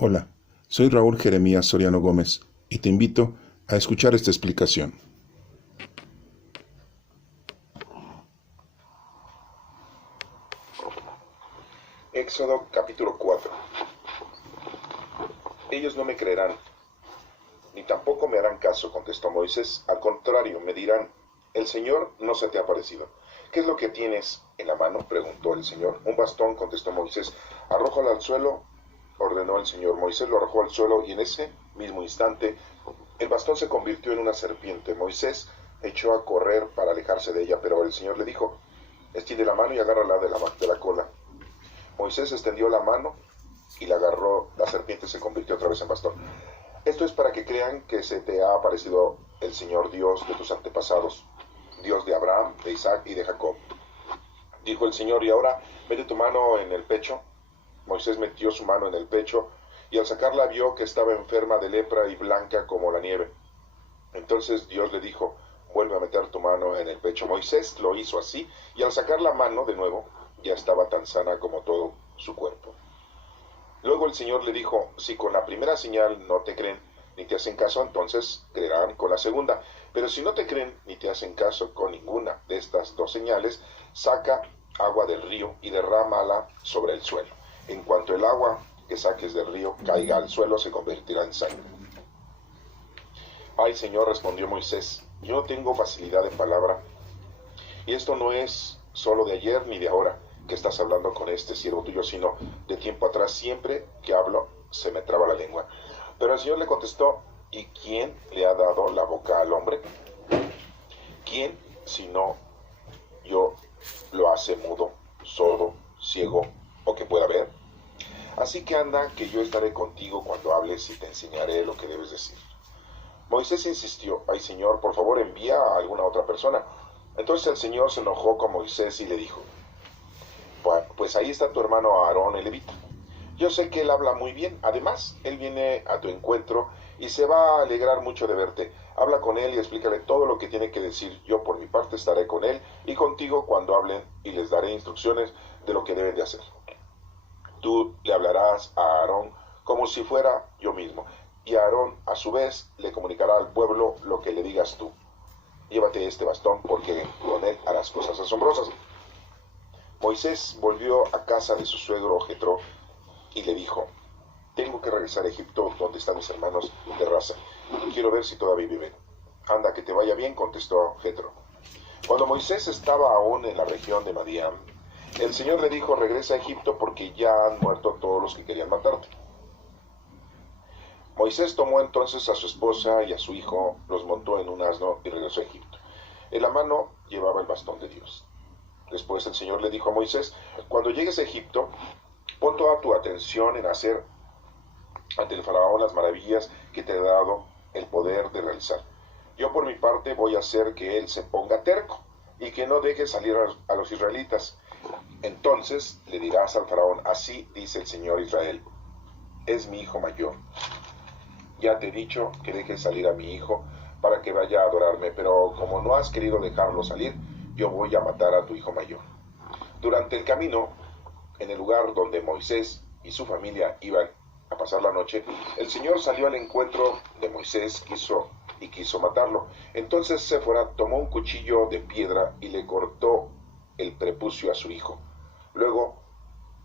Hola, soy Raúl Jeremías Soriano Gómez y te invito a escuchar esta explicación. Éxodo capítulo 4. Ellos no me creerán, ni tampoco me harán caso, contestó Moisés. Al contrario, me dirán, el Señor no se te ha aparecido. ¿Qué es lo que tienes en la mano?, preguntó el Señor. Un bastón, contestó Moisés. Arrójalo al suelo, ordenó el Señor. Moisés lo arrojó al suelo y en ese mismo instante el bastón se convirtió en una serpiente. Moisés echó a correr para alejarse de ella, pero el Señor le dijo, extiende la mano y agárrala de la cola. Moisés extendió la mano y la agarró, la serpiente se convirtió otra vez en bastón. Esto es para que crean que se te ha aparecido el Señor Dios de tus antepasados, Dios de Abraham, de Isaac y de Jacob. Dijo el Señor, y ahora mete tu mano en el pecho. Moisés metió su mano en el pecho y al sacarla vio que estaba enferma de lepra y blanca como la nieve. Entonces Dios le dijo, vuelve a meter tu mano en el pecho. Moisés lo hizo así y al sacar la mano de nuevo ya estaba tan sana como todo su cuerpo. Luego el Señor le dijo, si con la primera señal no te creen ni te hacen caso, entonces creerán con la segunda. Pero si no te creen ni te hacen caso con ninguna de estas dos señales, saca agua del río y derrámala sobre el suelo. En cuanto el agua que saques del río caiga al suelo, se convertirá en sangre. Ay, Señor, respondió Moisés, yo no tengo facilidad de palabra, y esto no es solo de ayer ni de ahora que estás hablando con este siervo tuyo, sino de tiempo atrás. Siempre que hablo se me traba la lengua. Pero el Señor le contestó, ¿y quién le ha dado la boca al hombre? ¿Quién, sino yo, lo hace mudo, sordo, ciego o que pueda ver? Así que anda, que yo estaré contigo cuando hables y te enseñaré lo que debes decir. Moisés insistió, ay, Señor, por favor envía a alguna otra persona. Entonces el Señor se enojó con Moisés y le dijo, pues ahí está tu hermano Aarón el levita. Yo sé que él habla muy bien, además él viene a tu encuentro y se va a alegrar mucho de verte. Habla con él y explícale todo lo que tiene que decir. Yo por mi parte estaré con él y contigo cuando hablen y les daré instrucciones de lo que deben de hacer. Tú le hablarás a Aarón como si fuera yo mismo, y Aarón a su vez le comunicará al pueblo lo que le digas tú. Llévate este bastón porque con él harás cosas asombrosas. Moisés volvió a casa de su suegro Jetro y le dijo, tengo que regresar a Egipto donde están mis hermanos de raza. Quiero ver si todavía viven. Anda, que te vaya bien, contestó Jetro. Cuando Moisés estaba aún en la región de Madián, el Señor le dijo, regresa a Egipto porque ya han muerto todos los que querían matarte. Moisés tomó entonces a su esposa y a su hijo, los montó en un asno y regresó a Egipto. En la mano llevaba el bastón de Dios. Después el Señor le dijo a Moisés, cuando llegues a Egipto, pon toda tu atención en hacer ante el faraón las maravillas que te he dado el poder de realizar. Yo por mi parte voy a hacer que él se ponga terco y que no deje salir a los israelitas. Entonces le dirás al faraón, así dice el Señor Israel, es mi hijo mayor. Ya te he dicho que dejes salir a mi hijo para que vaya a adorarme, pero como no has querido dejarlo salir, yo voy a matar a tu hijo mayor. Durante el camino, en el lugar donde Moisés y su familia iban a pasar la noche, el Señor salió al encuentro de Moisés quiso matarlo. Entonces Séfora tomó un cuchillo de piedra y le cortó el prepucio a su hijo. Luego,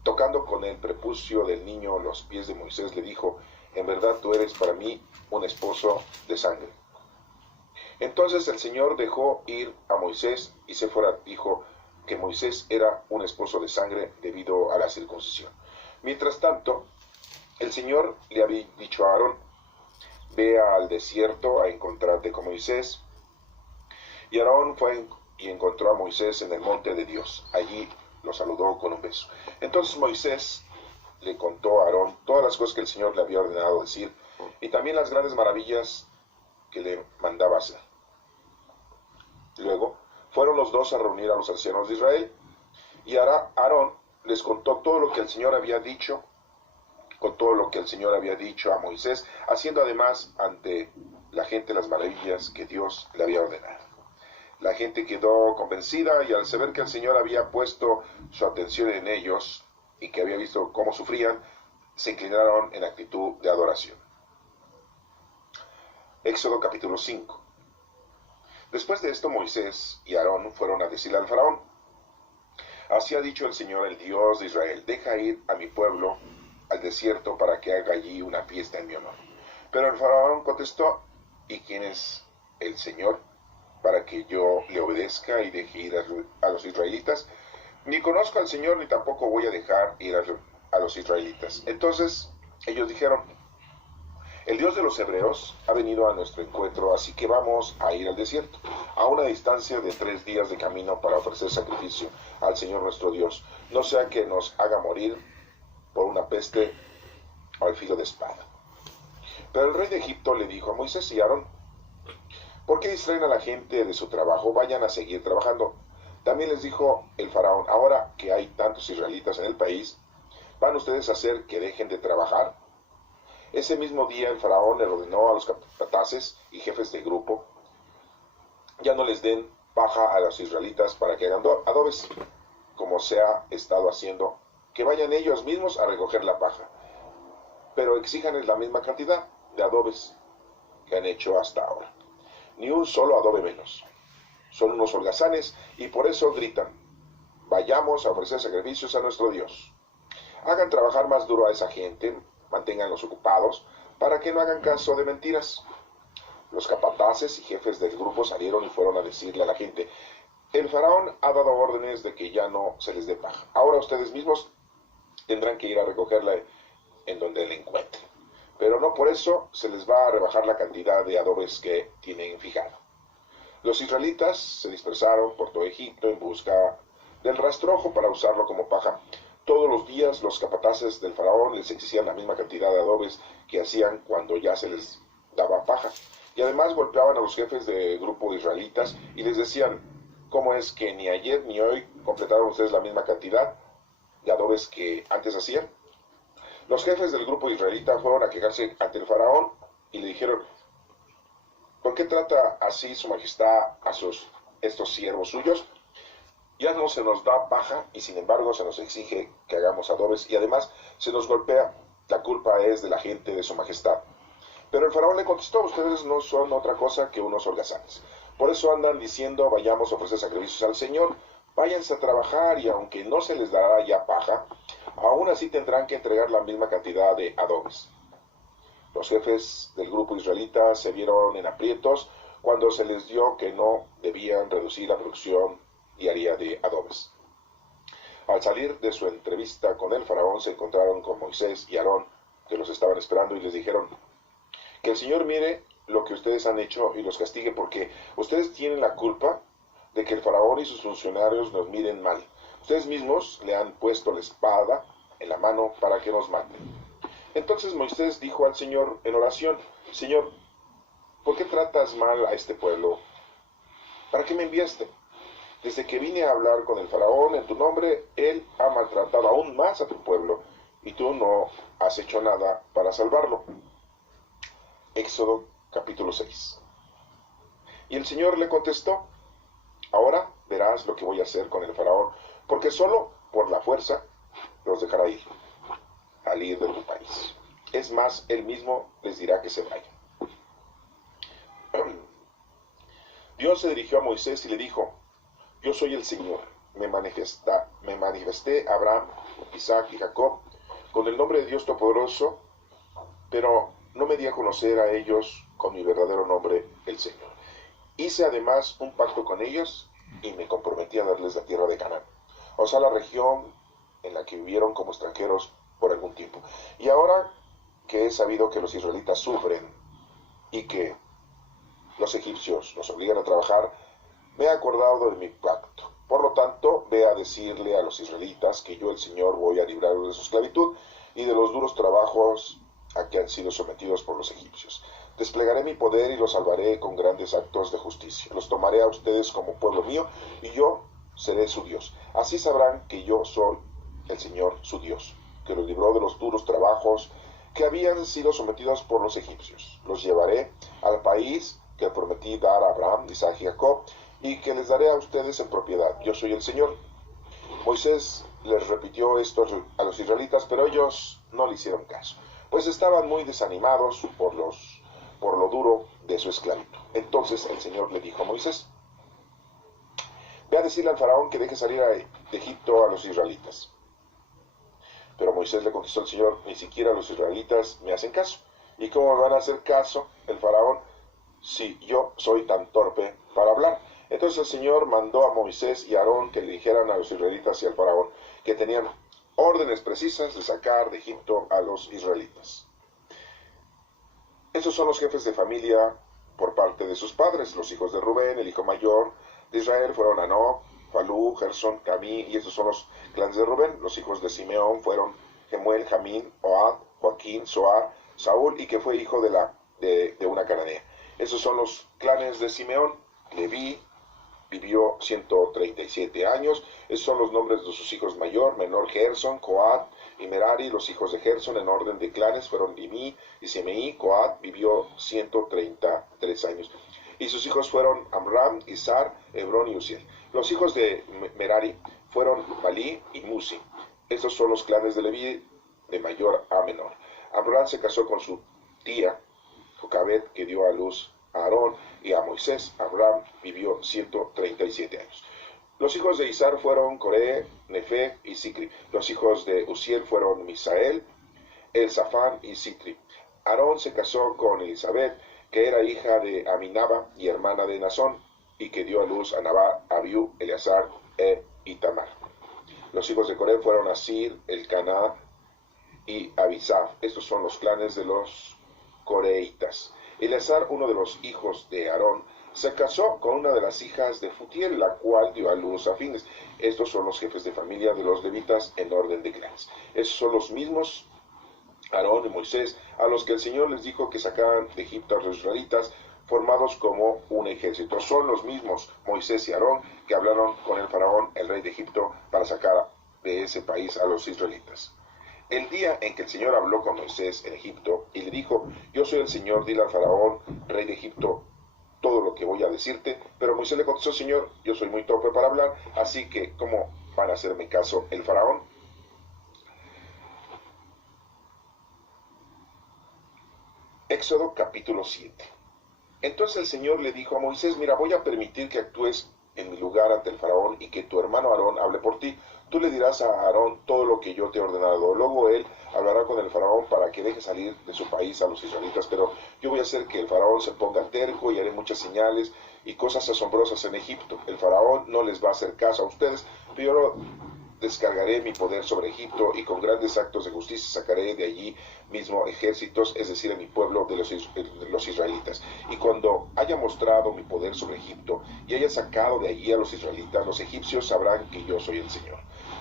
tocando con el prepucio del niño los pies de Moisés, le dijo, en verdad tú eres para mí un esposo de sangre. Entonces el Señor dejó ir a Moisés y Séfora dijo que Moisés era un esposo de sangre debido a la circuncisión. Mientras tanto, el Señor le había dicho a Aarón, ve al desierto a encontrarte con Moisés. Y Aarón fue y encontró a Moisés en el monte de Dios. Allí lo saludó con un beso. Entonces Moisés le contó a Aarón todas las cosas que el Señor le había ordenado decir y también las grandes maravillas que le mandaba hacer. Luego fueron los dos a reunir a los ancianos de Israel y Aarón les contó todo lo que el Señor había dicho, con todo lo que el Señor había dicho a Moisés, haciendo además ante la gente las maravillas que Dios le había ordenado. La gente quedó convencida y al saber que el Señor había puesto su atención en ellos y que había visto cómo sufrían, se inclinaron en actitud de adoración. Éxodo capítulo 5. Después de esto, Moisés y Aarón fueron a decirle al faraón: así ha dicho el Señor, el Dios de Israel: deja ir a mi pueblo al desierto para que haga allí una fiesta en mi honor. Pero el faraón contestó: ¿y quién es el Señor para que yo le obedezca y deje ir a los israelitas? Ni conozco al Señor, ni tampoco voy a dejar ir a los israelitas. Entonces ellos dijeron: el Dios de los hebreos ha venido a nuestro encuentro, así que vamos a ir al desierto, a una distancia de 3 días de camino, para ofrecer sacrificio al Señor nuestro Dios, no sea que nos haga morir por una peste o al filo de espada. Pero el rey de Egipto le dijo a Moisés y Aarón: ¿por qué distraen a la gente de su trabajo? Vayan a seguir trabajando. También les dijo el faraón: ahora que hay tantos israelitas en el país, ¿van ustedes a hacer que dejen de trabajar? Ese mismo día el faraón le ordenó a los capataces y jefes de grupo: ya no les den paja a los israelitas para que hagan adobes, como se ha estado haciendo, que vayan ellos mismos a recoger la paja, pero exíjanles la misma cantidad de adobes que han hecho hasta ahora, ni un solo adobe menos. Son unos holgazanes y por eso gritan: vayamos a ofrecer sacrificios a nuestro Dios. Hagan trabajar más duro a esa gente, manténganlos ocupados, para que no hagan caso de mentiras. Los capataces y jefes del grupo salieron y fueron a decirle a la gente: el faraón ha dado órdenes de que ya no se les dé paja. Ahora ustedes mismos tendrán que ir a recogerla en donde la encuentren. Pero no por eso se les va a rebajar la cantidad de adobes que tienen fijado. Los israelitas se dispersaron por todo Egipto en busca del rastrojo para usarlo como paja. Todos los días los capataces del faraón les exigían la misma cantidad de adobes que hacían cuando ya se les daba paja. Y además golpeaban a los jefes de grupo de israelitas y les decían: ¿cómo es que ni ayer ni hoy completaron ustedes la misma cantidad de adobes que antes hacían? Los jefes del grupo israelita fueron a quejarse ante el faraón y le dijeron: ¿por qué trata así su majestad a estos siervos suyos? Ya no se nos da paja y sin embargo se nos exige que hagamos adobes y además se nos golpea. La culpa es de la gente de su majestad. Pero el faraón le contestó: ustedes no son otra cosa que unos holgazanes. Por eso andan diciendo: vayamos a ofrecer sacrificios al Señor. Váyanse a trabajar y aunque no se les dará ya paja, aún así tendrán que entregar la misma cantidad de adobes. Los jefes del grupo israelita se vieron en aprietos cuando se les dio que no debían reducir la producción diaria de adobes. Al salir de su entrevista con el faraón, se encontraron con Moisés y Aarón, que los estaban esperando, y les dijeron: que el Señor mire lo que ustedes han hecho y los castigue, porque ustedes tienen la culpa de que el faraón y sus funcionarios nos miren mal. Ustedes mismos le han puesto la espada en la mano para que nos maten. Entonces Moisés dijo al Señor en oración: Señor, ¿por qué tratas mal a este pueblo? ¿Para qué me enviaste? Desde que vine a hablar con el faraón en tu nombre, él ha maltratado aún más a tu pueblo, y tú no has hecho nada para salvarlo. Éxodo capítulo 6. Y el Señor le contestó: ahora verás lo que voy a hacer con el faraón, porque solo por la fuerza los dejará ir, al ir de tu país. Es más, él mismo les dirá que se vayan. Dios se dirigió a Moisés y le dijo: yo soy el Señor. Me manifesté a Abraham, Isaac y Jacob con el nombre de Dios Todopoderoso, pero no me di a conocer a ellos con mi verdadero nombre, el Señor. Hice además un pacto con ellos y me comprometí a darles la tierra de Canaán, o sea, la región en la que vivieron como extranjeros por algún tiempo. Y ahora que he sabido que los israelitas sufren y que los egipcios los obligan a trabajar, me he acordado de mi pacto. Por lo tanto, ve a decirle a los israelitas que yo, el Señor, voy a librarlos de su esclavitud y de los duros trabajos a que han sido sometidos por los egipcios. Desplegaré mi poder y los salvaré con grandes actos de justicia. Los tomaré a ustedes como pueblo mío y yo seré su Dios. Así sabrán que yo soy el Señor, su Dios, que los libró de los duros trabajos que habían sido sometidos por los egipcios. Los llevaré al país que prometí dar a Abraham, Isaac y Jacob, y que les daré a ustedes en propiedad. Yo soy el Señor. Moisés les repitió esto a los israelitas, pero ellos no le hicieron caso, pues estaban muy desanimados por lo duro de su esclavitud. Entonces el Señor le dijo a Moisés: ve a decirle al faraón que deje salir de Egipto a los israelitas. Pero Moisés le contestó al Señor: ni siquiera los israelitas me hacen caso. ¿Y cómo me van a hacer caso el faraón si yo soy tan torpe para hablar? Entonces el Señor mandó a Moisés y a Aarón que le dijeran a los israelitas y al faraón que tenían órdenes precisas de sacar de Egipto a los israelitas. Esos son los jefes de familia por parte de sus padres. Los hijos de Rubén, el hijo mayor de Israel, fueron Anoc, Falú, Gersón, Camí, y esos son los clanes de Rubén. Los hijos de Simeón fueron Gemuel, Jamín, Ohad, Joaquín, Soar, Saúl, y que fue hijo de una cananea. Esos son los clanes de Simeón. Leví vivió 137 años. Esos son los nombres de sus hijos mayor, menor, Gersón, Coat y Merari. Los hijos de Gersón en orden de clanes fueron Limí y Semeí. Coat vivió 133 años. Y sus hijos fueron Amram, Izar, Hebrón y Uziel. Los hijos de Merari fueron Malí y Musi. Estos son los clanes de Leví de mayor a menor. Amram se casó con su tía Jocabed, que dio a luz a Aarón y a Moisés. Amram vivió 137 años. Los hijos de Izar fueron Coré, Nefe y Sicri. Los hijos de Uziel fueron Misael, Elzafán y Sitri. Aarón se casó con Elizabeth, que era hija de Aminaba y hermana de Nazón, y que dio a luz a Nabá, Abiú, Eleazar e Itamar. Los hijos de Coré fueron Asir, Elcaná y Abisaf. Estos son los clanes de los coreitas. Eleazar, uno de los hijos de Aarón, se casó con una de las hijas de Futiel, la cual dio a luz a Fines. Estos son los jefes de familia de los levitas en orden de clanes. Estos son los mismos Aarón y Moisés, a los que el Señor les dijo que sacaran de Egipto a los israelitas, formados como un ejército. Son los mismos Moisés y Aarón que hablaron con el faraón, el rey de Egipto, para sacar de ese país a los israelitas. El día en que el Señor habló con Moisés en Egipto y le dijo: yo soy el Señor, dile al faraón, rey de Egipto, todo lo que voy a decirte. Pero Moisés le contestó: Señor, yo soy muy torpe para hablar, así que ¿cómo van a hacerme caso el faraón? Éxodo capítulo 7. Entonces el Señor le dijo a Moisés: mira, voy a permitir que actúes en mi lugar ante el faraón y que tu hermano Aarón hable por ti. Tú le dirás a Aarón todo lo que yo te he ordenado. Luego él hablará con el faraón para que deje salir de su país a los israelitas. Pero yo voy a hacer que el faraón se ponga terco y haré muchas señales y cosas asombrosas en Egipto. El faraón no les va a hacer caso a ustedes, pero yo descargaré mi poder sobre Egipto y con grandes actos de justicia sacaré de allí mismo ejércitos, es decir, a mi pueblo de los israelitas. Y cuando haya mostrado mi poder sobre Egipto y haya sacado de allí a los israelitas, los egipcios sabrán que yo soy el Señor.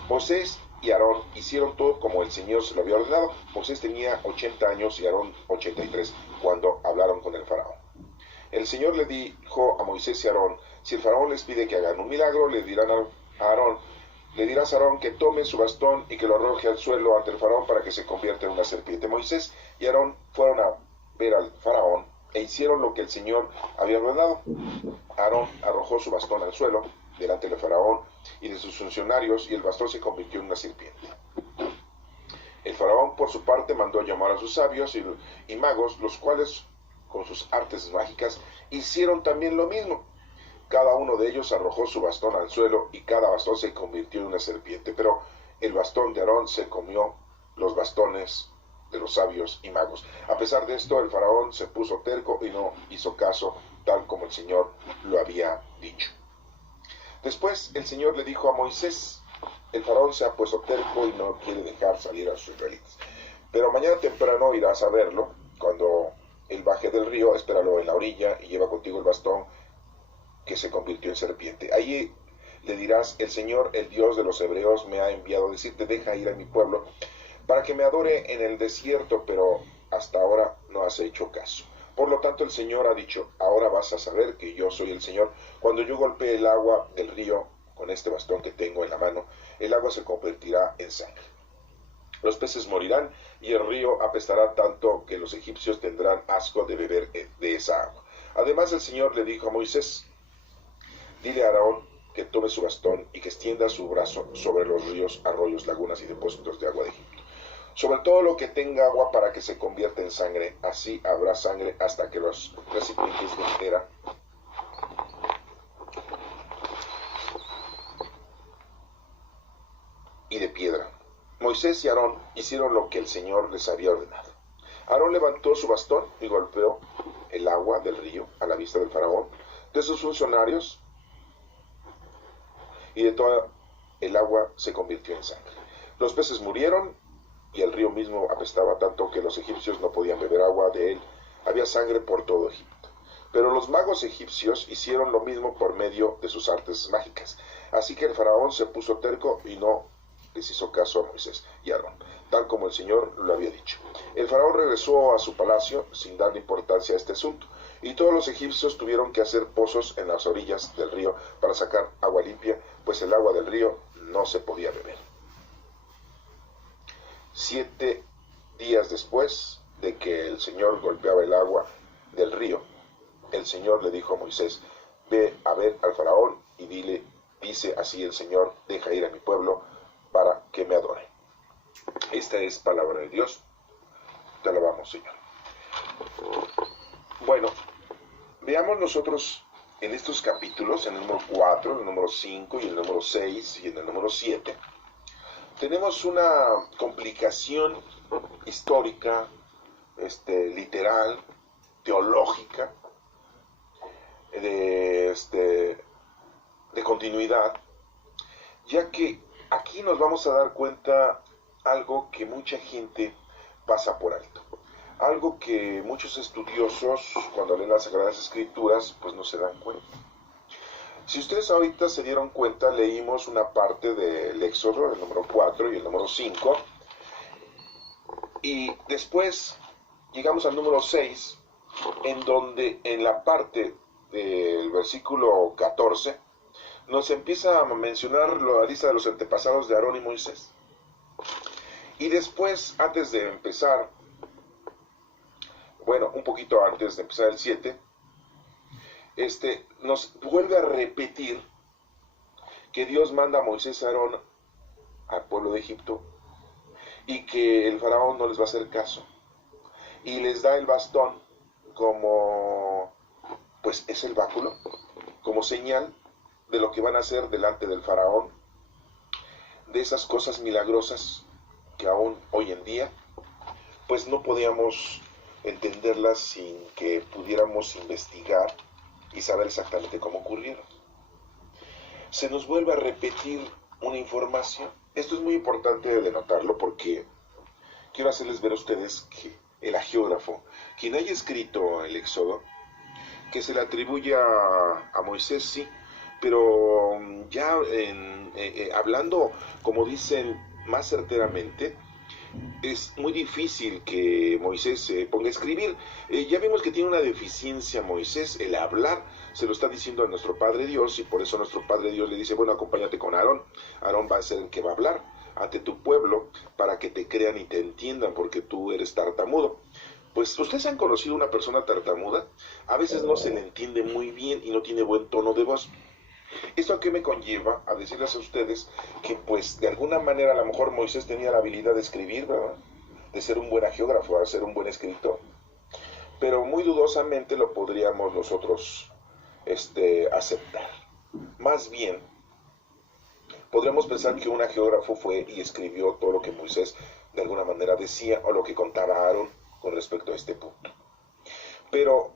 Moisés y Aarón hicieron todo como el Señor se lo había ordenado. Moisés tenía 80 años y Aarón 83 cuando hablaron con el faraón. El Señor le dijo a Moisés y Aarón: si el faraón les pide que hagan un milagro, le dirán a Aarón: le dirás a Aarón que tome su bastón y que lo arroje al suelo ante el faraón para que se convierta en una serpiente. Moisés y Aarón fueron a ver al faraón e hicieron lo que el Señor había ordenado. Aarón arrojó su bastón al suelo delante del faraón y de sus funcionarios, y el bastón se convirtió en una serpiente. El faraón, por su parte, mandó llamar a sus sabios y magos, los cuales, con sus artes mágicas, hicieron también lo mismo. Cada uno de ellos arrojó su bastón al suelo y cada bastón se convirtió en una serpiente. Pero el bastón de Aarón se comió los bastones de los sabios y magos. A pesar de esto, el faraón se puso terco y no hizo caso, tal como el Señor lo había dicho. Después el Señor le dijo a Moisés: el faraón se ha puesto terco y no quiere dejar salir a sus israelitas. Pero mañana temprano irás a verlo. Cuando él baje del río, espéralo en la orilla y lleva contigo el bastón que se convirtió en serpiente. Allí le dirás: el Señor, el Dios de los hebreos, me ha enviado a decirte: deja ir a mi pueblo para que me adore en el desierto, pero hasta ahora no has hecho caso. Por lo tanto el Señor ha dicho: ahora vas a saber que yo soy el Señor. Cuando yo golpee el agua del río con este bastón que tengo en la mano, el agua se convertirá en sangre. Los peces morirán y el río apestará tanto que los egipcios tendrán asco de beber de esa agua. Además el Señor le dijo a Moisés: dile a Aarón que tome su bastón y que extienda su brazo sobre los ríos, arroyos, lagunas y depósitos de agua de Egipto. Sobre todo lo que tenga agua para que se convierta en sangre, así habrá sangre hasta que los recipientes de entera y de piedra. Moisés y Aarón hicieron lo que el Señor les había ordenado. Aarón levantó su bastón y golpeó el agua del río a la vista del faraón, de sus funcionarios, y de toda el agua se convirtió en sangre. Los peces murieron y el río mismo apestaba tanto que los egipcios no podían beber agua de él. Había sangre por todo Egipto. Pero los magos egipcios hicieron lo mismo por medio de sus artes mágicas. Así que el faraón se puso terco y no les hizo caso a Moisés y Aarón, tal como el Señor lo había dicho. El faraón regresó a su palacio sin darle importancia a este asunto, y todos los egipcios tuvieron que hacer pozos en las orillas del río para sacar agua limpia, pues el agua del río no se podía beber. 7 días después de que el Señor golpeaba el agua del río, el Señor le dijo a Moisés: ve a ver al faraón y dile, dice así el Señor, deja ir a mi pueblo para que me adore. Esta es palabra de Dios. Te alabamos, Señor. Bueno, veamos nosotros en estos capítulos, en el número 4, el número 5 y el número 6 y en el número 7, tenemos una complicación histórica, literal, teológica, de continuidad, ya que aquí nos vamos a dar cuenta algo que mucha gente pasa por alto, algo que muchos estudiosos cuando leen las Sagradas Escrituras pues no se dan cuenta. Si ustedes ahorita se dieron cuenta, leímos una parte del Éxodo, el número 4 y el número 5, y después llegamos al número 6, en donde en la parte del versículo 14 nos empieza a mencionar la lista de los antepasados de Aarón y Moisés. Y después, antes de empezar, bueno, un poquito antes de empezar el 7, nos vuelve a repetir que Dios manda a Moisés y a Aarón al pueblo de Egipto y que el faraón no les va a hacer caso. Y les da el bastón como, pues es el báculo, como señal de lo que van a hacer delante del faraón, de esas cosas milagrosas que aún hoy en día, pues no podíamos entenderlas sin que pudiéramos investigar y saber exactamente cómo ocurrieron. Se nos vuelve a repetir una información. Esto es muy importante de notarlo porque quiero hacerles ver a ustedes que el hagiógrafo, quien haya escrito el Éxodo, que se le atribuye a Moisés, sí, pero ya hablando, como dicen más certeramente, es muy difícil que Moisés se ponga a escribir. Ya vimos que tiene una deficiencia Moisés, el hablar se lo está diciendo a nuestro Padre Dios, y por eso nuestro Padre Dios le dice, bueno, acompáñate con Aarón. Aarón va a ser el que va a hablar ante tu pueblo para que te crean y te entiendan, porque tú eres tartamudo. Pues ustedes han conocido una persona tartamuda, a veces no se le entiende muy bien y no tiene buen tono de voz. ¿Esto a qué me conlleva? A decirles a ustedes que pues de alguna manera a lo mejor Moisés tenía la habilidad de escribir, ¿verdad? De ser un buen hagiógrafo, de ser un buen escritor. Pero muy dudosamente lo podríamos nosotros aceptar. Más bien, podremos pensar que un hagiógrafo fue y escribió todo lo que Moisés de alguna manera decía o lo que contaba Aarón con respecto a este punto. Pero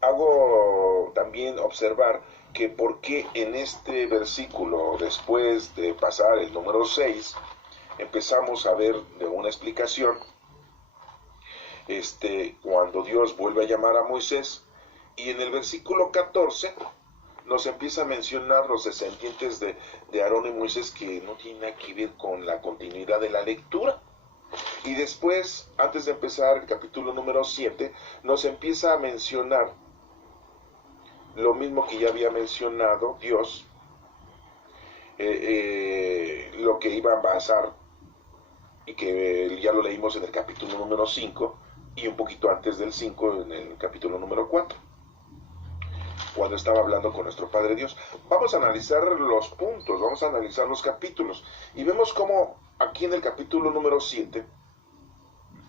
hago también observar que por qué en este versículo, después de pasar el número 6, empezamos a ver de una explicación, cuando Dios vuelve a llamar a Moisés, y en el versículo 14 nos empieza a mencionar los descendientes de Aarón y Moisés, que no tiene nada que ver con la continuidad de la lectura. Y después, antes de empezar el capítulo número 7, nos empieza a mencionar lo mismo que ya había mencionado Dios, lo que iba a pasar, y que ya lo leímos en el capítulo número 5, y un poquito antes del 5 en el capítulo número 4. cuando estaba hablando con nuestro Padre Dios. Vamos a analizar los puntos, vamos a analizar los capítulos, y vemos cómo aquí en el capítulo número 7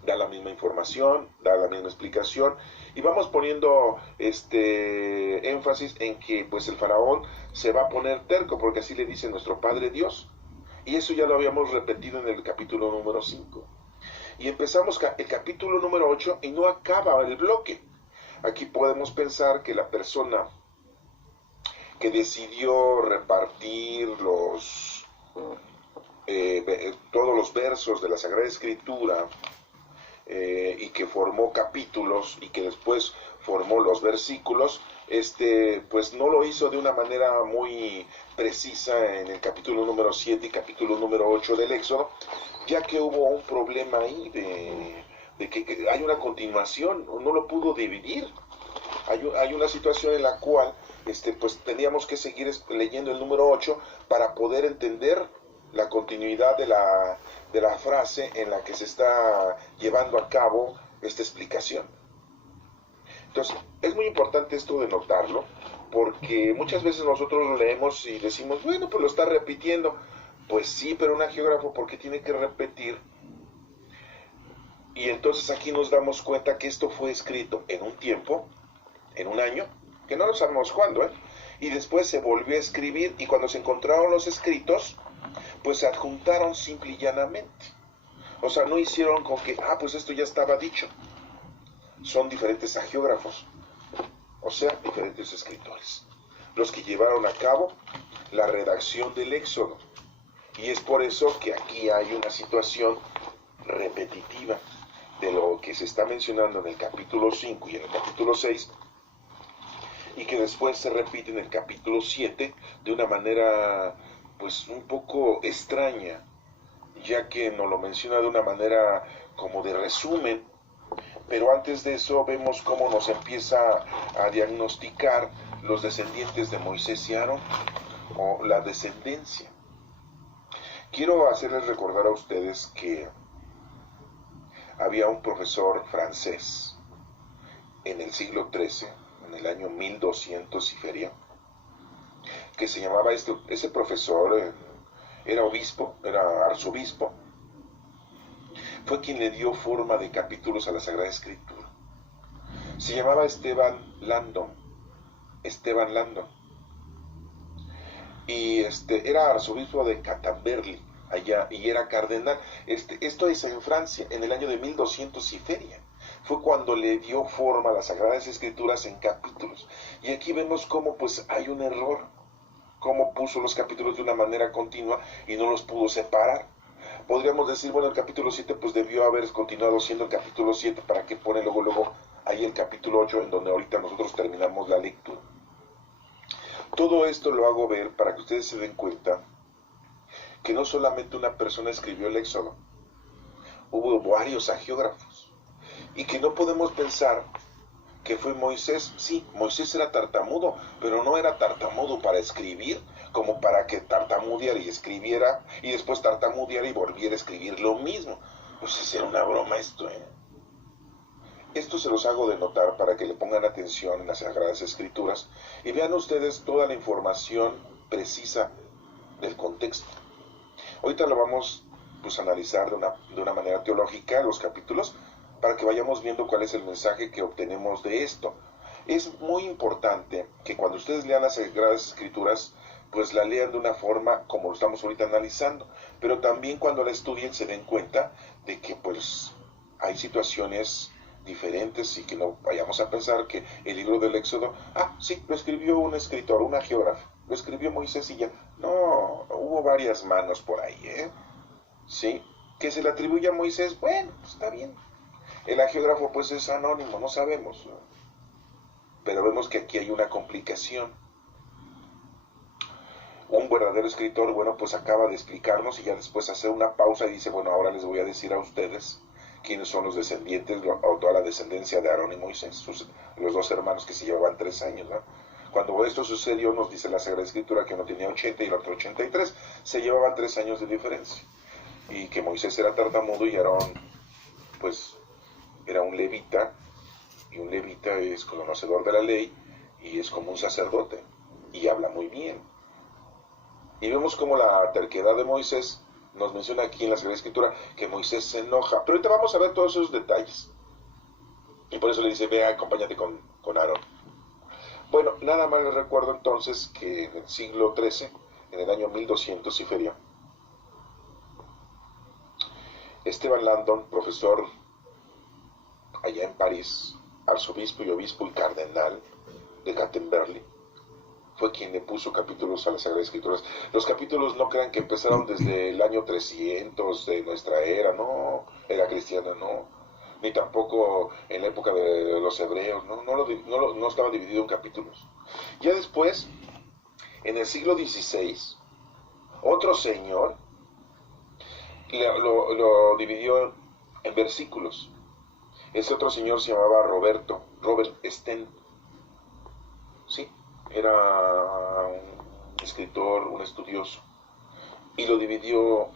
da la misma información, da la misma explicación, y vamos poniendo énfasis en que pues el faraón se va a poner terco, porque así le dice nuestro Padre Dios, y eso ya lo habíamos repetido en el capítulo número 5. Y empezamos el capítulo número 8 y no acaba el bloque. Aquí podemos pensar que la persona que decidió repartir todos los versos de la Sagrada Escritura, y que formó capítulos y que después formó los versículos, pues no lo hizo de una manera muy precisa en el capítulo número 7 y capítulo número 8 del Éxodo, ya que hubo un problema ahí de que hay una continuación, no lo pudo dividir. Hay una situación en la cual pues teníamos que seguir leyendo el número 8 para poder entender la continuidad de la frase en la que se está llevando a cabo esta explicación. Entonces, es muy importante esto de notarlo, porque muchas veces nosotros lo leemos y decimos, bueno, pues lo está repitiendo. Pues sí, pero un geógrafo, ¿por qué tiene que repetir? Y entonces aquí nos damos cuenta que esto fue escrito en un tiempo, en un año, que no nos sabemos cuándo, y después se volvió a escribir, y cuando se encontraron los escritos, pues se adjuntaron simple y llanamente. O sea, no hicieron con que, pues esto ya estaba dicho. Son diferentes hagiógrafos, o sea, diferentes escritores, los que llevaron a cabo la redacción del Éxodo. Y es por eso que aquí hay una situación repetitiva de lo que se está mencionando en el capítulo 5 y en el capítulo 6, y que después se repite en el capítulo 7 de una manera pues un poco extraña, ya que nos lo menciona de una manera como de resumen, pero antes de eso vemos cómo nos empieza a diagnosticar los descendientes de Moisés y Aarón, o la descendencia. Quiero hacerles recordar a ustedes que había un profesor francés en el siglo XIII, en el año 1200 y feria, que se llamaba ese profesor, era obispo, era arzobispo, fue quien le dio forma de capítulos a la Sagrada Escritura. Se llamaba Esteban Landon, y era arzobispo de Canterbury, allá, y era cardenal. Esto es en Francia, en el año de 1200 y feria. Fue cuando le dio forma a las Sagradas Escrituras en capítulos. Y aquí vemos cómo pues hay un error, cómo puso los capítulos de una manera continua y no los pudo separar. Podríamos decir, bueno, el capítulo 7 pues debió haber continuado siendo el capítulo 7, ¿para qué pone luego ahí el capítulo 8, en donde ahorita nosotros terminamos la lectura? Todo esto lo hago ver para que ustedes se den cuenta que no solamente una persona escribió el Éxodo, hubo varios hagiógrafos, y que no podemos pensar que fue Moisés. Sí, Moisés era tartamudo, pero no era tartamudo para escribir, como para que tartamudeara y escribiera, y después tartamudeara y volviera a escribir lo mismo. Pues era una broma esto, Esto se los hago de notar para que le pongan atención en las Sagradas Escrituras y vean ustedes toda la información precisa del contexto. Ahorita lo vamos a analizar de una manera teológica, los capítulos, para que vayamos viendo cuál es el mensaje que obtenemos de esto. Es muy importante que cuando ustedes lean las Sagradas Escrituras, pues la lean de una forma como lo estamos ahorita analizando, pero también cuando la estudien se den cuenta de que pues hay situaciones diferentes y que no vayamos a pensar que el libro del Éxodo, sí, lo escribió un escritor, un hagiógrafo, lo escribió Moisés y ya. No, hubo varias manos por ahí, ¿sí? Que se le atribuye a Moisés, bueno, está bien. El hagiógrafo pues es anónimo, no sabemos, ¿no? Pero vemos que aquí hay una complicación. Un verdadero escritor, bueno, pues acaba de explicarnos y ya después hace una pausa y dice, bueno, ahora les voy a decir a ustedes quiénes son los descendientes, o toda la descendencia de Aarón y Moisés, los dos hermanos que se llevaban 3 años, ¿no? Cuando esto sucedió, nos dice la Sagrada Escritura que uno tenía 80 y el otro 83, se llevaban 3 años de diferencia, y que Moisés era tartamudo y Aarón, pues, era un levita, y un levita es conocedor de la ley, y es como un sacerdote y habla muy bien. Y vemos como la terquedad de Moisés nos menciona aquí en la Sagrada Escritura que Moisés se enoja. Pero ahorita vamos a ver todos esos detalles. Y por eso le dice, ve, acompáñate con Aarón. Bueno, nada más les recuerdo entonces que en el siglo XIII, en el año 1200 y feria, Esteban Landon, profesor allá en París, arzobispo y obispo y cardenal de Canterbury, fue quien le puso capítulos a las Sagradas Escrituras. Los capítulos no crean que empezaron desde el año 300 de nuestra era cristiana, no. Ni tampoco en la época de los hebreos, no estaba dividido en capítulos. Ya después, en el siglo XVI, otro señor lo dividió en versículos. Ese otro señor se llamaba Robert Sten. Sí, era un escritor, un estudioso, y lo dividió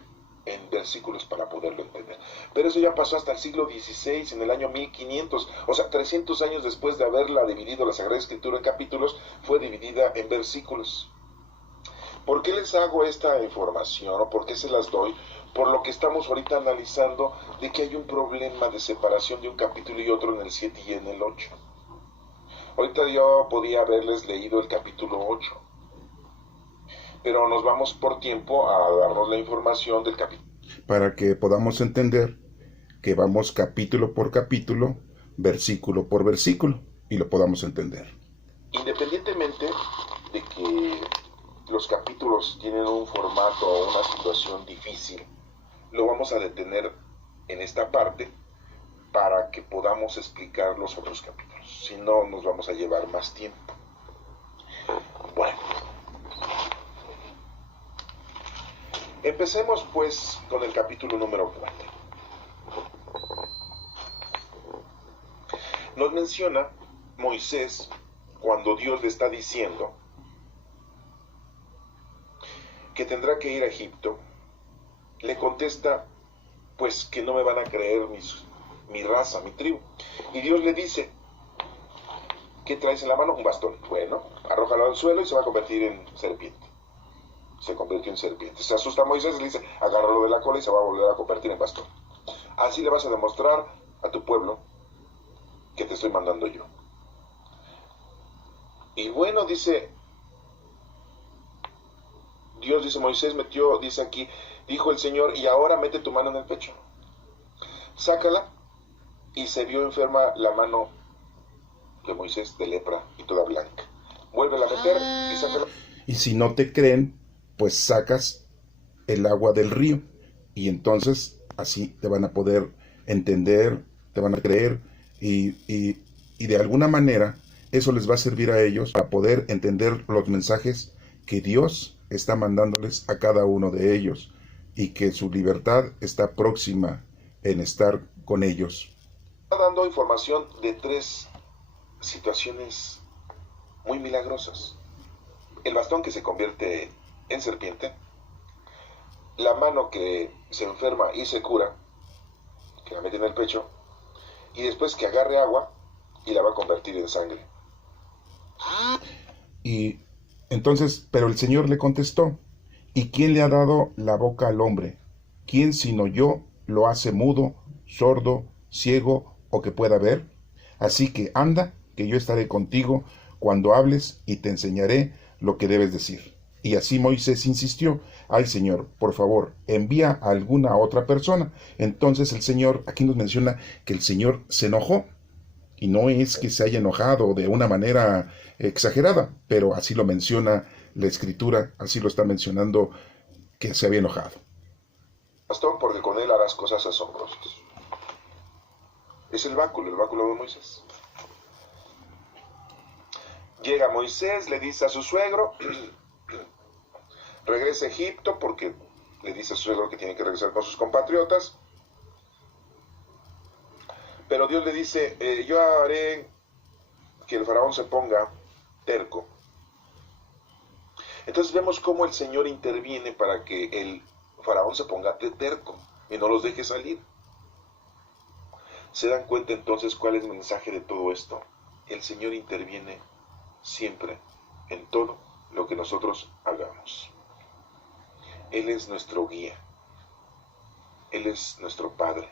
en versículos para poderlo entender. Pero eso ya pasó hasta el siglo XVI, en el año 1500, o sea, 300 años después de haberla dividido la Sagrada Escritura en capítulos, fue dividida en versículos. ¿Por qué les hago esta información o por qué se las doy? Por lo que estamos ahorita analizando de que hay un problema de separación de un capítulo y otro en el 7 y en el 8. Ahorita yo podía haberles leído el capítulo 8, pero nos vamos por tiempo a darnos la información del capítulo. Para que podamos entender que vamos capítulo por capítulo, versículo por versículo, y lo podamos entender. Independientemente de que los capítulos tienen un formato o una situación difícil, lo vamos a detener en esta parte para que podamos explicar los otros capítulos. Si no, nos vamos a llevar más tiempo. Bueno, empecemos pues con el capítulo número 4. Nos menciona Moisés cuando Dios le está diciendo que tendrá que ir a Egipto. Le contesta pues que no me van a creer mi raza, mi tribu. Y Dios le dice, ¿qué traes en la mano? Un bastón. Bueno, arrójalo al suelo y se va a convertir en serpiente. Se convirtió en serpiente. Se asusta a Moisés y le dice, agárralo de la cola y se va a volver a convertir en bastón. Así le vas a demostrar a tu pueblo que te estoy mandando yo. Y bueno, dice Dios, dice Moisés, dice aquí, dijo el Señor, y ahora mete tu mano en el pecho. Sácala, y se vio enferma la mano de Moisés de lepra y toda blanca. Vuélvela a meter y sácala. Y si no te creen, pues sacas el agua del río, y entonces así te van a poder entender, te van a creer, y de alguna manera eso les va a servir a ellos para poder entender los mensajes que Dios está mandándoles a cada uno de ellos, y que su libertad está próxima en estar con ellos. Está dando información de 3 situaciones muy milagrosas. El bastón que se convierte en serpiente, la mano que se enferma y se cura, que la mete en el pecho, y después que agarre agua y la va a convertir en sangre. Y entonces, pero el Señor le contestó, ¿y quién le ha dado la boca al hombre? ¿Quién sino yo lo hace mudo, sordo, ciego o que pueda ver? Así que anda, que yo estaré contigo cuando hables y te enseñaré lo que debes decir. Y así Moisés insistió, ay Señor, por favor, envía a alguna otra persona. Entonces el Señor, aquí nos menciona que el Señor se enojó. Y no es que se haya enojado de una manera exagerada, pero así lo menciona la Escritura, así lo está mencionando, que se había enojado. Bastón, porque con él harás cosas asombrosas. Es el báculo de Moisés. Llega Moisés, le dice a su suegro, regresa a Egipto, porque le dice a su suegro que tiene que regresar con sus compatriotas. Pero Dios le dice, yo haré que el faraón se ponga terco. Entonces vemos cómo el Señor interviene para que el faraón se ponga terco y no los deje salir. ¿Se dan cuenta entonces cuál es el mensaje de todo esto? El Señor interviene siempre, en todo lo que nosotros hagamos. Él es nuestro guía. Él es nuestro Padre.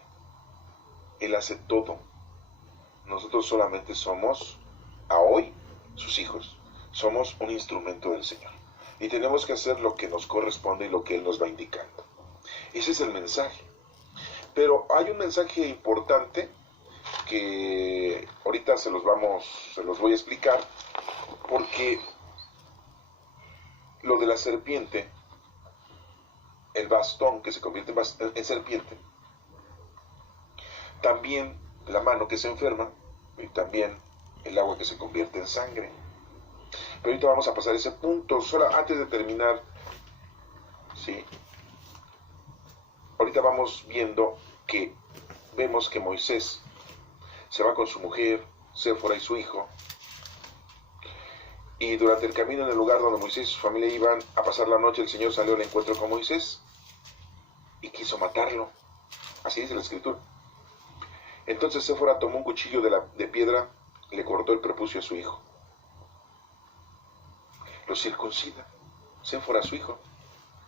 Él hace todo. Nosotros solamente somos, a hoy, sus hijos. Somos un instrumento del Señor. Y tenemos que hacer lo que nos corresponde y lo que Él nos va indicando. Ese es el mensaje. Pero hay un mensaje importante que ahorita se los voy a explicar, porque lo de la serpiente, el bastón que se convierte en serpiente, también la mano que se enferma, y también el agua que se convierte en sangre. Pero ahorita vamos a pasar ese punto, solo antes de terminar, ¿sí? Ahorita vamos viendo que vemos que Moisés se va con su mujer, Séfora y su hijo, y durante el camino en el lugar donde Moisés y su familia iban a pasar la noche, el Señor salió al encuentro con Moisés y quiso matarlo. Así dice la Escritura. Entonces Séfora tomó un cuchillo de piedra, le cortó el prepucio a su hijo. Lo circuncida. Séfora, su hijo.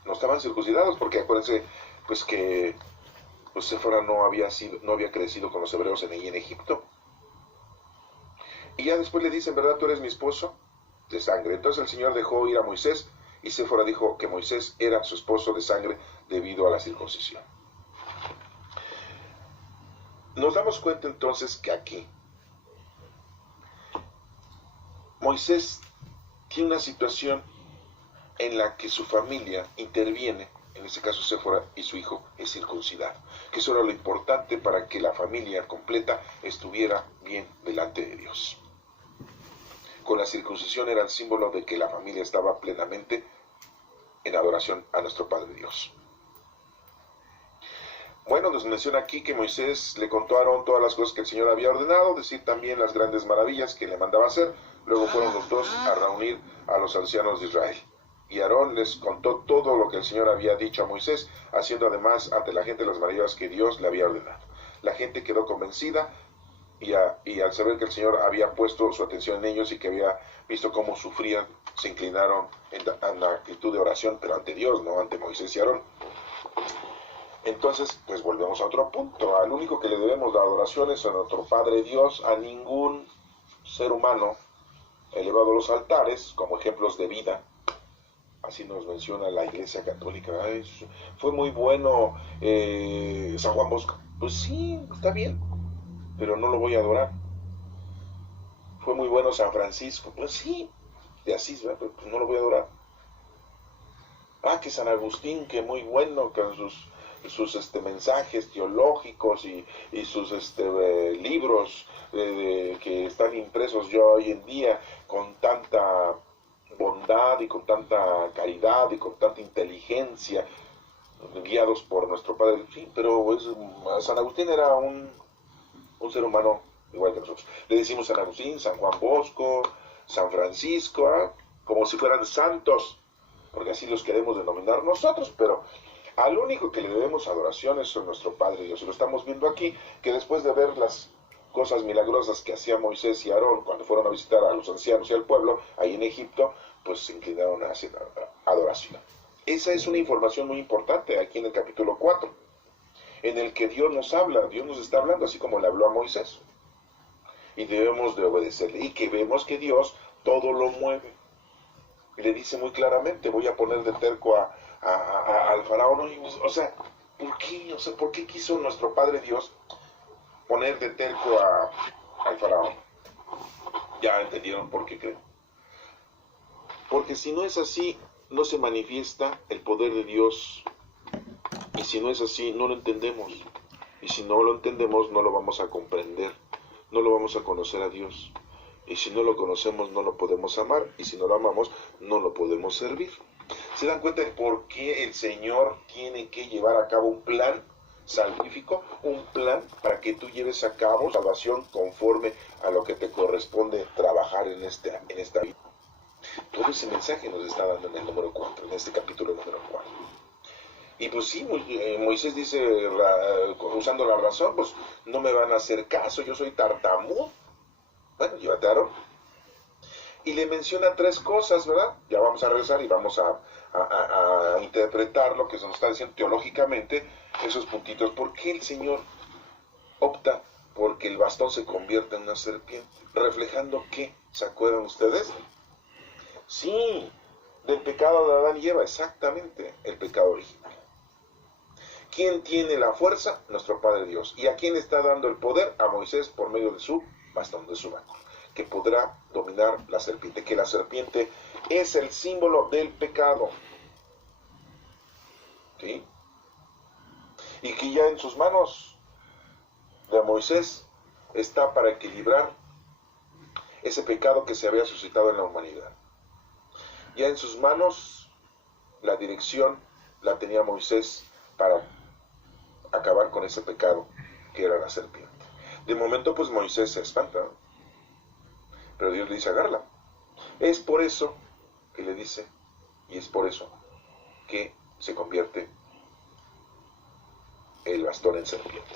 No estaban circuncidados porque acuérdense pues que Séfora no había crecido con los hebreos ahí en Egipto. Y ya después le dicen, ¿verdad? Tú eres mi esposo de sangre. Entonces el Señor dejó ir a Moisés y Séfora dijo que Moisés era su esposo de sangre debido a la circuncisión. Nos damos cuenta entonces que aquí Moisés tiene una situación en la que su familia interviene, en este caso Séfora y su hijo es circuncidado, que eso era lo importante para que la familia completa estuviera bien delante de Dios. Con la circuncisión era el símbolo de que la familia estaba plenamente en adoración a nuestro Padre Dios. Bueno, nos menciona aquí que Moisés le contó a Aarón todas las cosas que el Señor había ordenado, decir también las grandes maravillas que le mandaba hacer. Luego fueron los dos a reunir a los ancianos de Israel. Y Aarón les contó todo lo que el Señor había dicho a Moisés, haciendo además ante la gente las maravillas que Dios le había ordenado. La gente quedó convencida y al saber que el Señor había puesto su atención en ellos y que había visto cómo sufrían, se inclinaron en la actitud de oración, pero ante Dios, no ante Moisés y Aarón. Entonces, pues volvemos a otro punto. Al único que le debemos la adoración es a nuestro Padre Dios, a ningún ser humano elevado a los altares como ejemplos de vida. Así nos menciona la Iglesia Católica. Fue muy bueno San Juan Bosco. Pues sí, está bien, pero no lo voy a adorar. Fue muy bueno San Francisco. Pues sí, de Asís, ¿verdad? Pero pues no lo voy a adorar. Que San Agustín, que muy bueno, con sus mensajes teológicos y sus libros que están impresos ya hoy en día con tanta bondad y con tanta caridad y con tanta inteligencia, guiados por nuestro Padre. Sí, pero San Agustín era un ser humano igual que nosotros. Le decimos San Agustín, San Juan Bosco, San Francisco, como si fueran santos, porque así los queremos denominar nosotros, pero al único que le debemos adoración es a nuestro Padre Dios. Y lo estamos viendo aquí, que después de ver las cosas milagrosas que hacían Moisés y Aarón cuando fueron a visitar a los ancianos y al pueblo, ahí en Egipto, pues se inclinaron a hacer adoración. Esa es una información muy importante aquí en el capítulo 4, en el que Dios nos habla, Dios nos está hablando, así como le habló a Moisés. Y debemos de obedecerle. Y que vemos que Dios todo lo mueve. Y le dice muy claramente, voy a poner de terco al faraón. O sea, ¿por qué? O sea, ¿por qué quiso nuestro Padre Dios poner de terco al faraón? Ya entendieron por qué, creo. Porque si no es así, no se manifiesta el poder de Dios. Y si no es así, no lo entendemos. Y si no lo entendemos, no lo vamos a comprender. No lo vamos a conocer a Dios. Y si no lo conocemos, no lo podemos amar. Y si no lo amamos, no lo podemos servir. ¿Se dan cuenta de por qué el Señor tiene que llevar a cabo un plan salvífico? Un plan para que tú lleves a cabo salvación conforme a lo que te corresponde trabajar en esta vida. Todo ese mensaje nos está dando en el número 4, en este capítulo número 4. Y pues sí, Moisés dice, usando la razón, pues no me van a hacer caso, yo soy tartamudo. Bueno, llévate a Aarón. Y le menciona tres cosas, ¿verdad? Ya vamos a rezar y vamos a interpretar lo que se nos está diciendo teológicamente, esos puntitos. ¿Por qué el Señor opta porque el bastón se convierta en una serpiente? ¿Reflejando qué? ¿Se acuerdan ustedes? Sí, del pecado de Adán y Eva, exactamente, el pecado original. ¿Quién tiene la fuerza? Nuestro Padre Dios. ¿Y a quién está dando el poder? A Moisés por medio de su bastón, de su báculo, que podrá dominar la serpiente, que la serpiente es el símbolo del pecado. ¿Sí? Y que ya en sus manos de Moisés está para equilibrar ese pecado que se había suscitado en la humanidad. Ya en sus manos la dirección la tenía Moisés para acabar con ese pecado que era la serpiente. De momento pues Moisés se espanta, ¿no? Pero Dios le dice agárrala. Es por eso que le dice, y es por eso que se convierte el bastón en serpiente.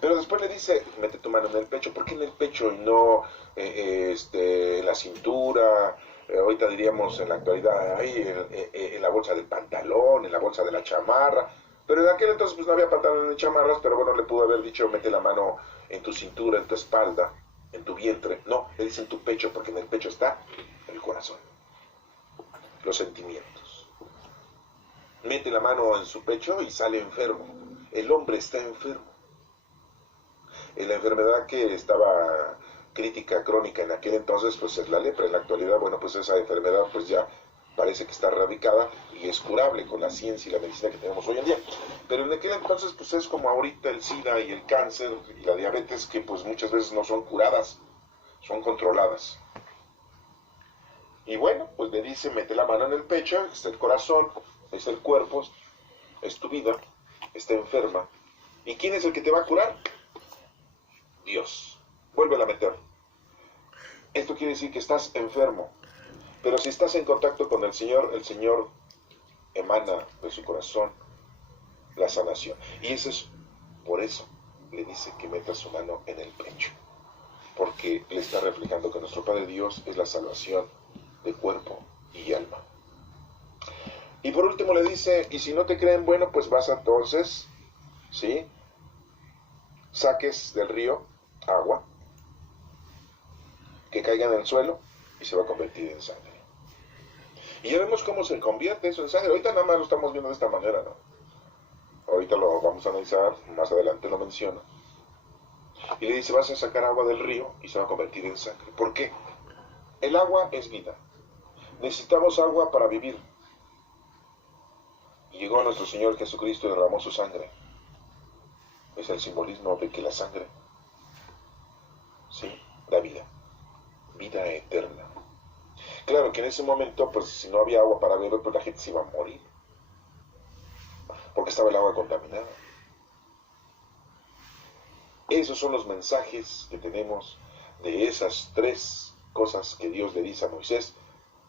Pero después le dice, mete tu mano en el pecho. ¿Por qué en el pecho y no en la cintura? Ahorita diríamos en la actualidad, ahí en la bolsa del pantalón, en la bolsa de la chamarra. Pero en aquel entonces pues no había pantalones ni chamarras, pero bueno, le pudo haber dicho, mete la mano en tu cintura, en tu espalda, en tu vientre. No, le dice en tu pecho, porque en el pecho está el corazón, los sentimientos. Mete la mano en su pecho y sale enfermo. El hombre está enfermo. En la enfermedad que estaba crítica, crónica en aquel entonces, pues es la lepra. En la actualidad, bueno, pues esa enfermedad pues ya parece que está erradicada y es curable con la ciencia y la medicina que tenemos hoy en día. Pero en aquel entonces, pues es como ahorita el SIDA y el cáncer y la diabetes, que pues muchas veces no son curadas, son controladas. Y bueno, pues le dice, mete la mano en el pecho, está el corazón, es el cuerpo, es tu vida, está enferma. ¿Y quién es el que te va a curar? Dios. Vuélvela a meter. Esto quiere decir que estás enfermo. Pero si estás en contacto con el Señor emana de su corazón la sanación. Y eso es, por eso le dice que meta su mano en el pecho. Porque le está reflejando que nuestro Padre Dios es la salvación de cuerpo y alma. Y por último le dice, y si no te creen, bueno, pues vas entonces, ¿sí? Saques del río agua, que caiga en el suelo y se va a convertir en sangre. Y ya vemos cómo se convierte eso en sangre. Ahorita nada más lo estamos viendo de esta manera, ¿no? Ahorita lo vamos a analizar, más adelante lo menciono. Y le dice, vas a sacar agua del río y se va a convertir en sangre. ¿Por qué? El agua es vida. Necesitamos agua para vivir. Y llegó nuestro Señor Jesucristo y derramó su sangre. Es el simbolismo de que la sangre, sí, da vida. Vida eterna. Claro que en ese momento, pues si no había agua para beber, pues la gente se iba a morir. Porque estaba el agua contaminada. Esos son los mensajes que tenemos de esas tres cosas que Dios le dice a Moisés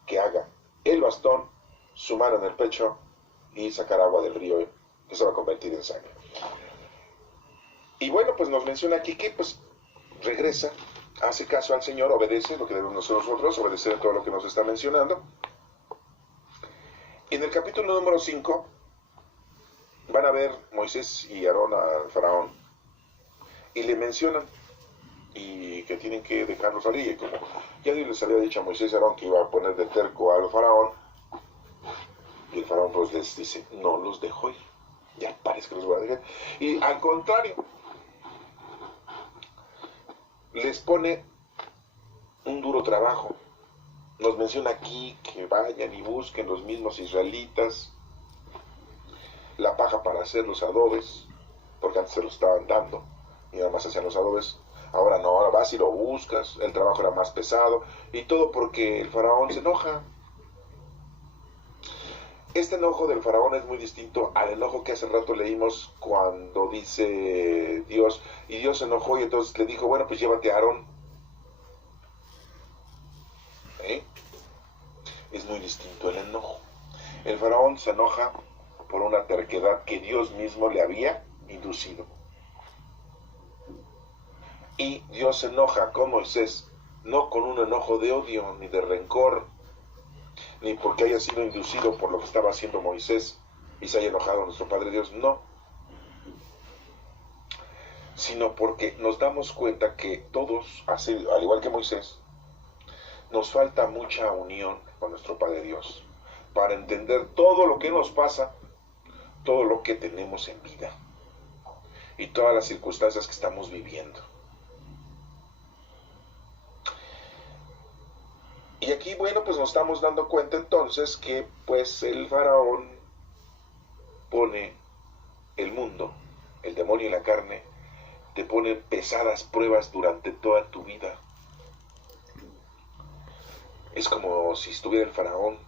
que haga: el bastón, su mano en el pecho y sacar agua del río que se va a convertir en sangre. Y bueno, pues nos menciona aquí que pues regresa, hace caso al Señor, obedece lo que debemos hacer nosotros, obedecer todo lo que nos está mencionando. En el capítulo número 5 van a ver Moisés y Aarón al faraón y le mencionan y que tienen que dejarlo salir. Y como ya Dios les había dicho a Moisés y Aarón que iba a poner de terco al faraón, y el faraón pues les dice, no los dejo ir, ya parece que los voy a dejar. Y al contrario, les pone un duro trabajo. Nos menciona aquí que vayan y busquen los mismos israelitas la paja para hacer los adobes, porque antes se lo estaban dando y nada más hacían los adobes. Ahora no, ahora vas y lo buscas, el trabajo era más pesado y todo porque el faraón se enoja. Este enojo del faraón es muy distinto al enojo que hace rato leímos cuando dice Dios, y Dios se enojó y entonces le dijo, bueno, pues llévate a Aarón. Es muy distinto el enojo. El faraón se enoja por una terquedad que Dios mismo le había inducido. Y Dios se enoja con Moisés no con un enojo de odio, ni de rencor, ni porque haya sido inducido por lo que estaba haciendo Moisés y se haya enojado nuestro Padre Dios, no, sino porque nos damos cuenta que todos, así, al igual que Moisés, nos falta mucha unión con nuestro Padre Dios para entender todo lo que nos pasa, todo lo que tenemos en vida y todas las circunstancias que estamos viviendo. Y aquí, bueno, pues nos estamos dando cuenta entonces que pues el faraón pone el mundo, el demonio y la carne, te pone pesadas pruebas durante toda tu vida. Es como si estuviera el faraón,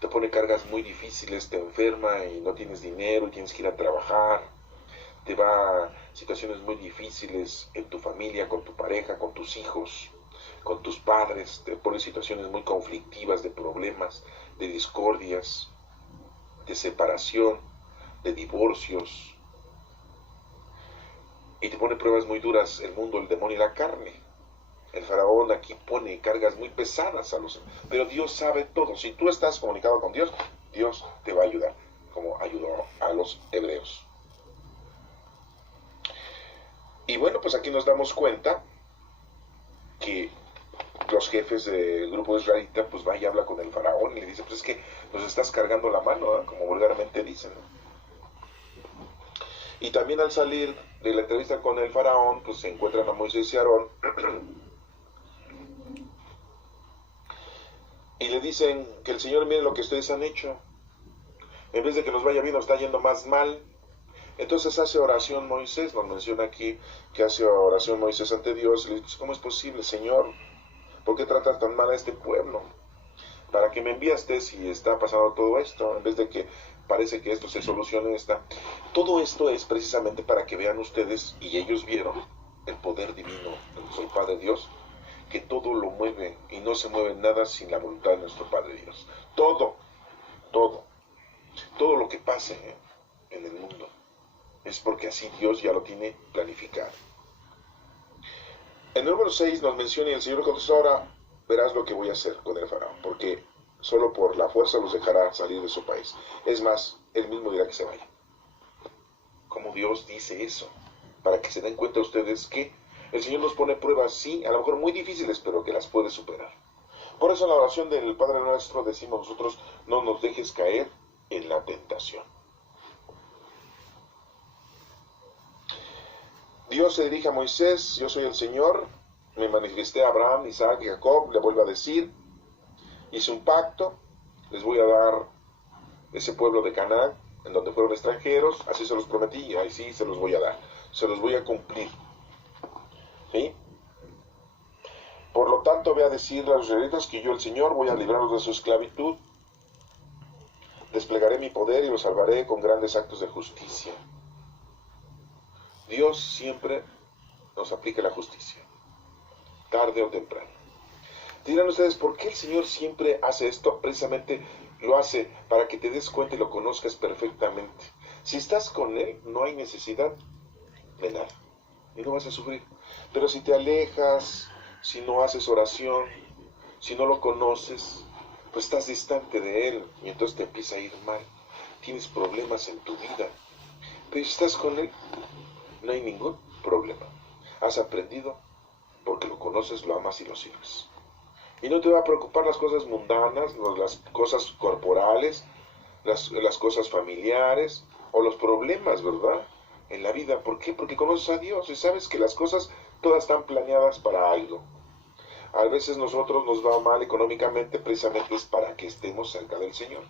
te pone cargas muy difíciles, te enferma y no tienes dinero y tienes que ir a trabajar, te va a situaciones muy difíciles en tu familia, con tu pareja, con tus hijos, con tus padres, te pone situaciones muy conflictivas, de problemas, de discordias, de separación, de divorcios, y te pone pruebas muy duras el mundo, el demonio y la carne. El faraón aquí pone cargas muy pesadas a los... Pero Dios sabe todo. Si tú estás comunicado con Dios, Dios te va a ayudar, como ayudó a los hebreos. Y bueno, pues aquí nos damos cuenta que los jefes del grupo israelita, pues va y habla con el faraón y le dice, pues es que nos estás cargando la mano, ¿eh? Como vulgarmente dicen, ¿no? Y también al salir de la entrevista con el faraón, pues se encuentran a Moisés y Aarón y le dicen que el Señor mire lo que ustedes han hecho. En vez de que nos vaya bien, nos está yendo más mal. Entonces hace oración Moisés, nos menciona aquí que hace oración Moisés ante Dios y le dice, ¿cómo es posible, Señor? ¿Por qué tratas tan mal a este pueblo? ¿Para qué me enviaste si está pasando todo esto? En vez de que parece que esto se solucione, todo esto es precisamente para que vean ustedes, y ellos vieron, el poder divino de nuestro Padre Dios, que todo lo mueve y no se mueve nada sin la voluntad de nuestro Padre Dios. Todo lo que pase en el mundo es porque así Dios ya lo tiene planificado. En el número 6 nos menciona, y el Señor contestó, ahora verás lo que voy a hacer con el faraón, porque solo por la fuerza los dejará salir de su país. Es más, él mismo dirá que se vaya. Como Dios dice eso, para que se den cuenta ustedes que el Señor nos pone pruebas, sí, a lo mejor muy difíciles, pero que las puede superar. Por eso en la oración del Padre Nuestro decimos nosotros, no nos dejes caer en la tentación. Dios se dirige a Moisés, yo soy el Señor, me manifesté a Abraham, Isaac y Jacob, le vuelvo a decir, hice un pacto, les voy a dar ese pueblo de Canaán, en donde fueron extranjeros, así se los prometí, y ahí sí se los voy a dar, se los voy a cumplir. ¿Sí? Por lo tanto, voy a decirle a los israelitas que yo, el Señor, voy a librarlos de su esclavitud, desplegaré mi poder y los salvaré con grandes actos de justicia. Dios siempre nos aplica la justicia, tarde o temprano. Dirán ustedes, ¿por qué el Señor siempre hace esto? Precisamente lo hace para que te des cuenta y lo conozcas perfectamente. Si estás con Él, no hay necesidad de nada y no vas a sufrir. Pero si te alejas, si no haces oración, si no lo conoces, pues estás distante de Él y entonces te empieza a ir mal. Tienes problemas en tu vida. Pero si estás con Él, no hay ningún problema. Has aprendido porque lo conoces, lo amas y lo sirves. Y no te va a preocupar las cosas mundanas, las cosas corporales, las cosas familiares o los problemas, ¿verdad? En la vida. ¿Por qué? Porque conoces a Dios y sabes que las cosas todas están planeadas para algo. A veces nosotros nos va mal económicamente, precisamente es para que estemos cerca del Señor.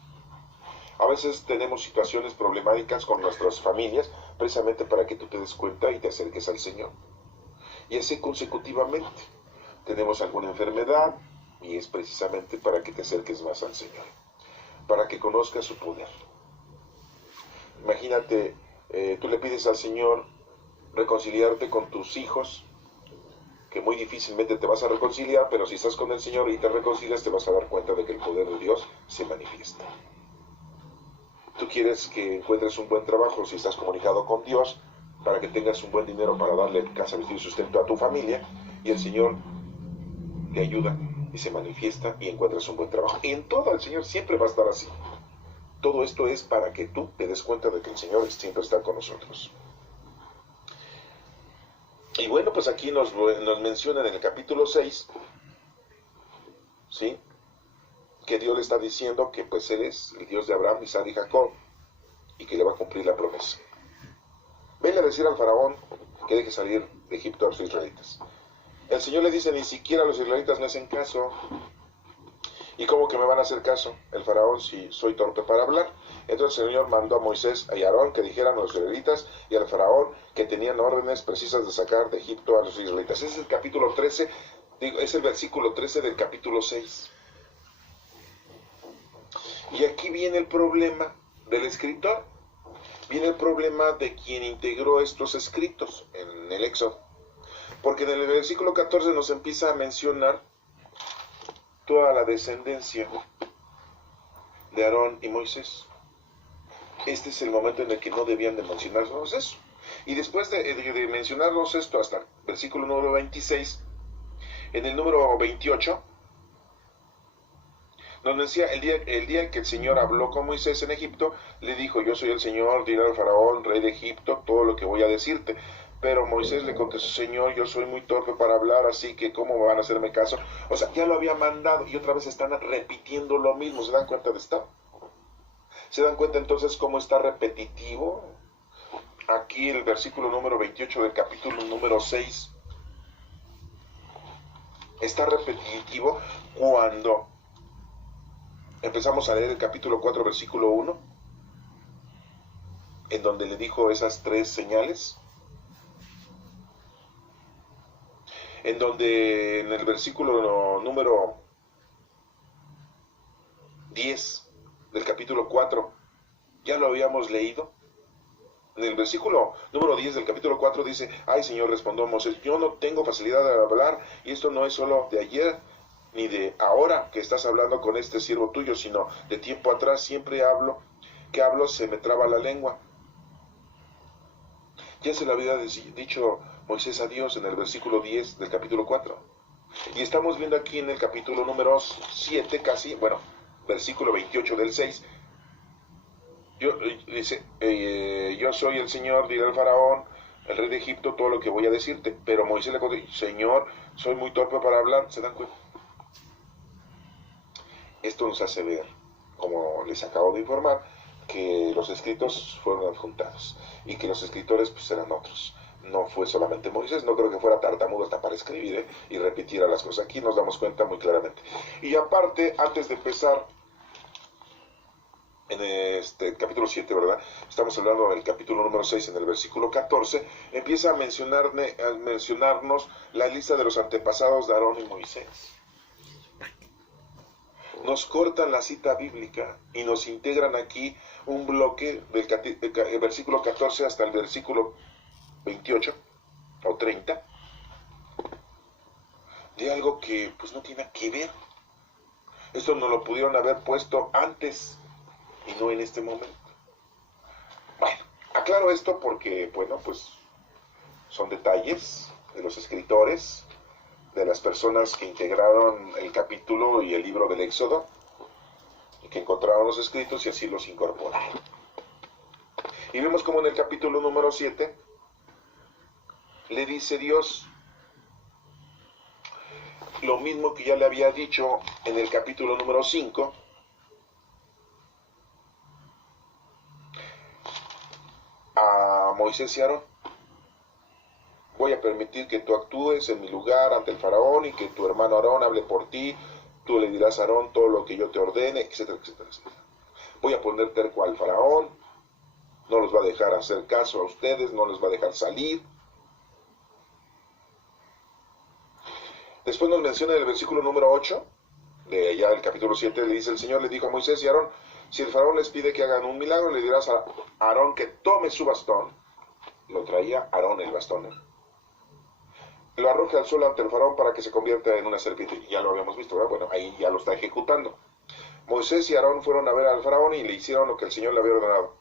A veces tenemos situaciones problemáticas con nuestras familias, precisamente para que tú te des cuenta y te acerques al Señor. Y así consecutivamente. Tenemos alguna enfermedad y es precisamente para que te acerques más al Señor, para que conozcas su poder. Imagínate, tú le pides al Señor reconciliarte con tus hijos, que muy difícilmente te vas a reconciliar, pero si estás con el Señor y te reconcilias, te vas a dar cuenta de que el poder de Dios se manifiesta. Tú quieres que encuentres un buen trabajo si estás comunicado con Dios, para que tengas un buen dinero para darle casa, vestir y sustento a tu familia, y el Señor te ayuda y se manifiesta y encuentras un buen trabajo. Y en todo el Señor siempre va a estar así. Todo esto es para que tú te des cuenta de que el Señor siempre está con nosotros. Y bueno, pues aquí nos mencionan en el capítulo 6, ¿sí?, que Dios le está diciendo que pues Él es el Dios de Abraham, Isaac y Jacob, y que le va a cumplir la promesa. Venle a decir al faraón que deje salir de Egipto a los israelitas. El Señor le dice, ni siquiera los israelitas me hacen caso. ¿Y cómo que me van a hacer caso? El faraón, si soy torpe para hablar. Entonces el Señor mandó a Moisés y a Aarón que dijeran a los israelitas y al faraón que tenían órdenes precisas de sacar de Egipto a los israelitas. Ese es el capítulo 13, es el versículo 13 del capítulo 6. Y aquí viene el problema del escritor. Viene el problema de quien integró estos escritos en el Éxodo. Porque en el versículo 14 nos empieza a mencionar toda la descendencia de Aarón y Moisés. Este es el momento en el que no debían de mencionarnos eso. Y después de mencionarnos esto hasta el versículo número 26, en el número 28, nos decía, el día en que el Señor habló con Moisés en Egipto, le dijo, yo soy el Señor, dile al faraón, rey de Egipto, todo lo que voy a decirte. Pero Moisés le contestó, Señor, yo soy muy torpe para hablar, así que ¿cómo van a hacerme caso? O sea, ya lo había mandado y otra vez están repitiendo lo mismo. ¿Se dan cuenta de esto? ¿Se dan cuenta entonces cómo está repetitivo? Aquí el versículo número 28 del capítulo número 6 está repetitivo cuando empezamos a leer el capítulo 4, versículo 1, en donde le dijo esas 3 señales. En donde en el versículo número 10 del capítulo 4, ya lo habíamos leído. En el versículo número 10 del capítulo 4 dice, ay Señor, respondió Moisés, yo no tengo facilidad de hablar, y esto no es solo de ayer, ni de ahora que estás hablando con este siervo tuyo, sino de tiempo atrás siempre que hablo se me traba la lengua. Ya se lo había dicho Moisés a Dios en el versículo 10 del capítulo 4. Y estamos viendo aquí en el capítulo número 7 casi, bueno, versículo 28 del 6, dice, yo soy el Señor, diré al faraón, el rey de Egipto, todo lo que voy a decirte. Pero Moisés le contestó, Señor, soy muy torpe para hablar. ¿Se dan cuenta? Esto nos hace ver, como les acabo de informar, que los escritos fueron adjuntados y que los escritores pues eran otros. No fue solamente Moisés, no creo que fuera tartamudo hasta para escribir y repitiera las cosas. Aquí nos damos cuenta muy claramente. Y aparte, antes de empezar en este capítulo 7, ¿verdad? Estamos hablando del capítulo número 6, en el versículo 14, empieza a mencionarnos la lista de los antepasados de Aarón y Moisés. Nos cortan la cita bíblica y nos integran aquí un bloque del versículo 14 hasta el versículo 28 o 30 de algo que pues no tiene que ver. Esto nos lo pudieron haber puesto antes y no en este momento. Bueno, aclaro esto porque, bueno, pues son detalles de los escritores, de las personas que integraron el capítulo y el libro del Éxodo, y que encontraron los escritos y así los incorporaron. Y vemos como en el capítulo número 7 le dice Dios lo mismo que ya le había dicho en el capítulo número 5, a Moisés y Aarón. Voy a permitir que tú actúes en mi lugar ante el faraón y que tu hermano Aarón hable por ti. Tú le dirás a Aarón todo lo que yo te ordene, etcétera, etcétera, etcétera. Voy a poner terco al faraón. No los va a dejar hacer caso a ustedes, no les va a dejar salir. Después nos menciona en el versículo número 8, de allá del capítulo 7, le dice, el Señor le dijo a Moisés y a Aarón, si el faraón les pide que hagan un milagro, le dirás a Aarón que tome su bastón. Lo traía Aarón el bastón. Lo arroje al suelo ante el faraón para que se convierta en una serpiente. Ya lo habíamos visto, ¿verdad? Bueno, ahí ya lo está ejecutando. Moisés y Aarón fueron a ver al faraón y le hicieron lo que el Señor le había ordenado.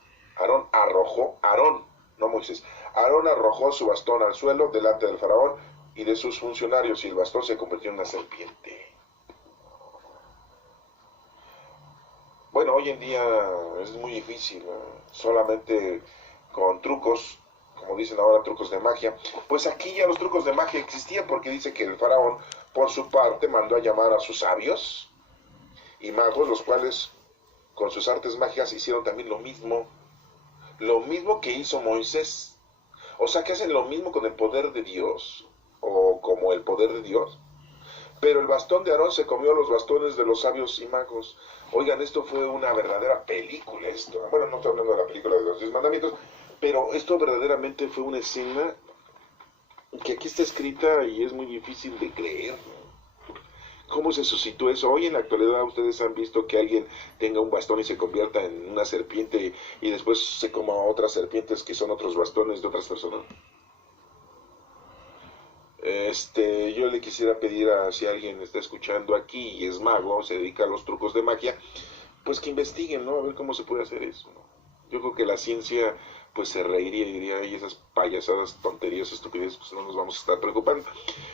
Aarón, no Moisés. Aarón arrojó su bastón al suelo delante del faraón y de sus funcionarios, y el bastón se convirtió en una serpiente. Bueno, hoy en día es muy difícil, solamente con trucos, como dicen ahora, trucos de magia. Pues aquí ya los trucos de magia existían, porque dice que el faraón, por su parte, mandó a llamar a sus sabios y magos, los cuales con sus artes mágicas hicieron también lo mismo que hizo Moisés. O sea, que hacen lo mismo con el poder de Dios, o como el poder de Dios. Pero el bastón de Aarón se comió los bastones de los sabios y magos. Oigan, esto fue una verdadera película, esto. Bueno, no estoy hablando de la película de los 10 mandamientos, pero esto verdaderamente fue una escena que aquí está escrita y es muy difícil de creer. ¿Cómo se suscitó eso? Hoy en la actualidad ustedes han visto que alguien tenga un bastón y se convierta en una serpiente y después se coma a otras serpientes que son otros bastones de otras personas. Yo le quisiera pedir a si alguien está escuchando aquí y es mago, se dedica a los trucos de magia, pues que investiguen, ¿no? A ver cómo se puede hacer eso, ¿no? Yo creo que la ciencia pues se reiría y diría, ay, esas payasadas, tonterías, estupideces, pues no nos vamos a estar preocupando.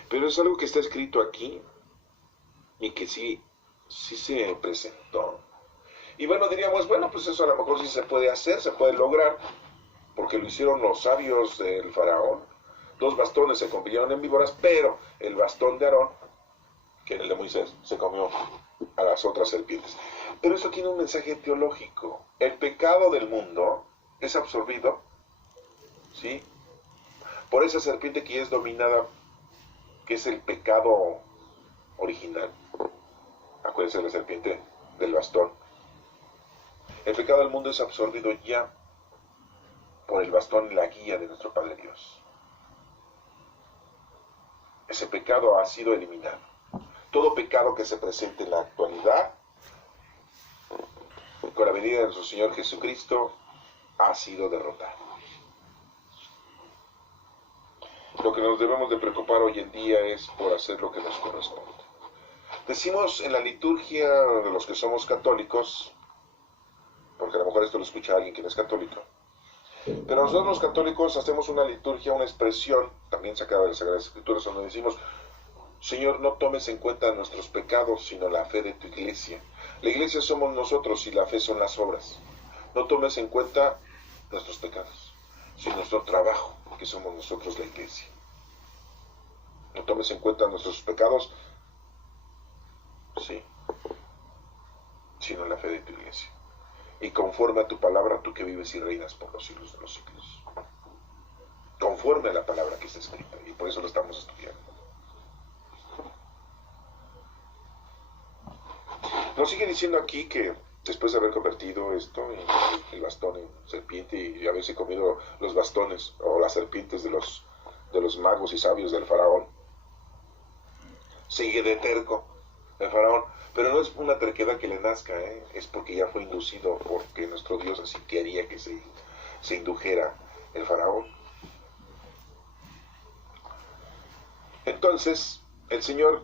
Pero es algo que está escrito aquí y que sí se presentó. Y bueno, diríamos, bueno, pues eso a lo mejor sí se puede hacer, se puede lograr, porque lo hicieron los sabios del faraón. 2 bastones se convirtieron en víboras, pero el bastón de Aarón, que en el de Moisés, se comió a las otras serpientes. Pero esto tiene un mensaje teológico. El pecado del mundo es absorbido, ¿sí?, por esa serpiente que es dominada, que es el pecado original. Acuérdense de la serpiente del bastón. El pecado del mundo es absorbido ya por el bastón y la guía de nuestro Padre Dios. Ese pecado ha sido eliminado. Todo pecado que se presente en la actualidad, con la venida de nuestro Señor Jesucristo, ha sido derrotado. Lo que nos debemos de preocupar hoy en día es por hacer lo que nos corresponde. Decimos en la liturgia de los que somos católicos, porque a lo mejor esto lo escucha alguien que no es católico, pero nosotros los católicos hacemos una liturgia, una expresión, también sacada de las Sagradas Escrituras, donde decimos, Señor, no tomes en cuenta nuestros pecados, sino la fe de tu iglesia. La iglesia somos nosotros y la fe son las obras. No tomes en cuenta nuestros pecados, sino nuestro trabajo, que somos nosotros la iglesia. No tomes en cuenta nuestros pecados, sí, sino la fe de tu iglesia. Y conforme a tu palabra, tú que vives y reinas por los siglos de los siglos. Conforme a la palabra que está escrita, y por eso lo estamos estudiando. Nos sigue diciendo aquí que después de haber convertido esto, el bastón en serpiente, y haberse comido los bastones o las serpientes de los magos y sabios del faraón, sigue de terco el faraón. Pero no es una terquedad que le nazca, es porque ya fue inducido, porque nuestro Dios así quería que se indujera el faraón. Entonces, el Señor,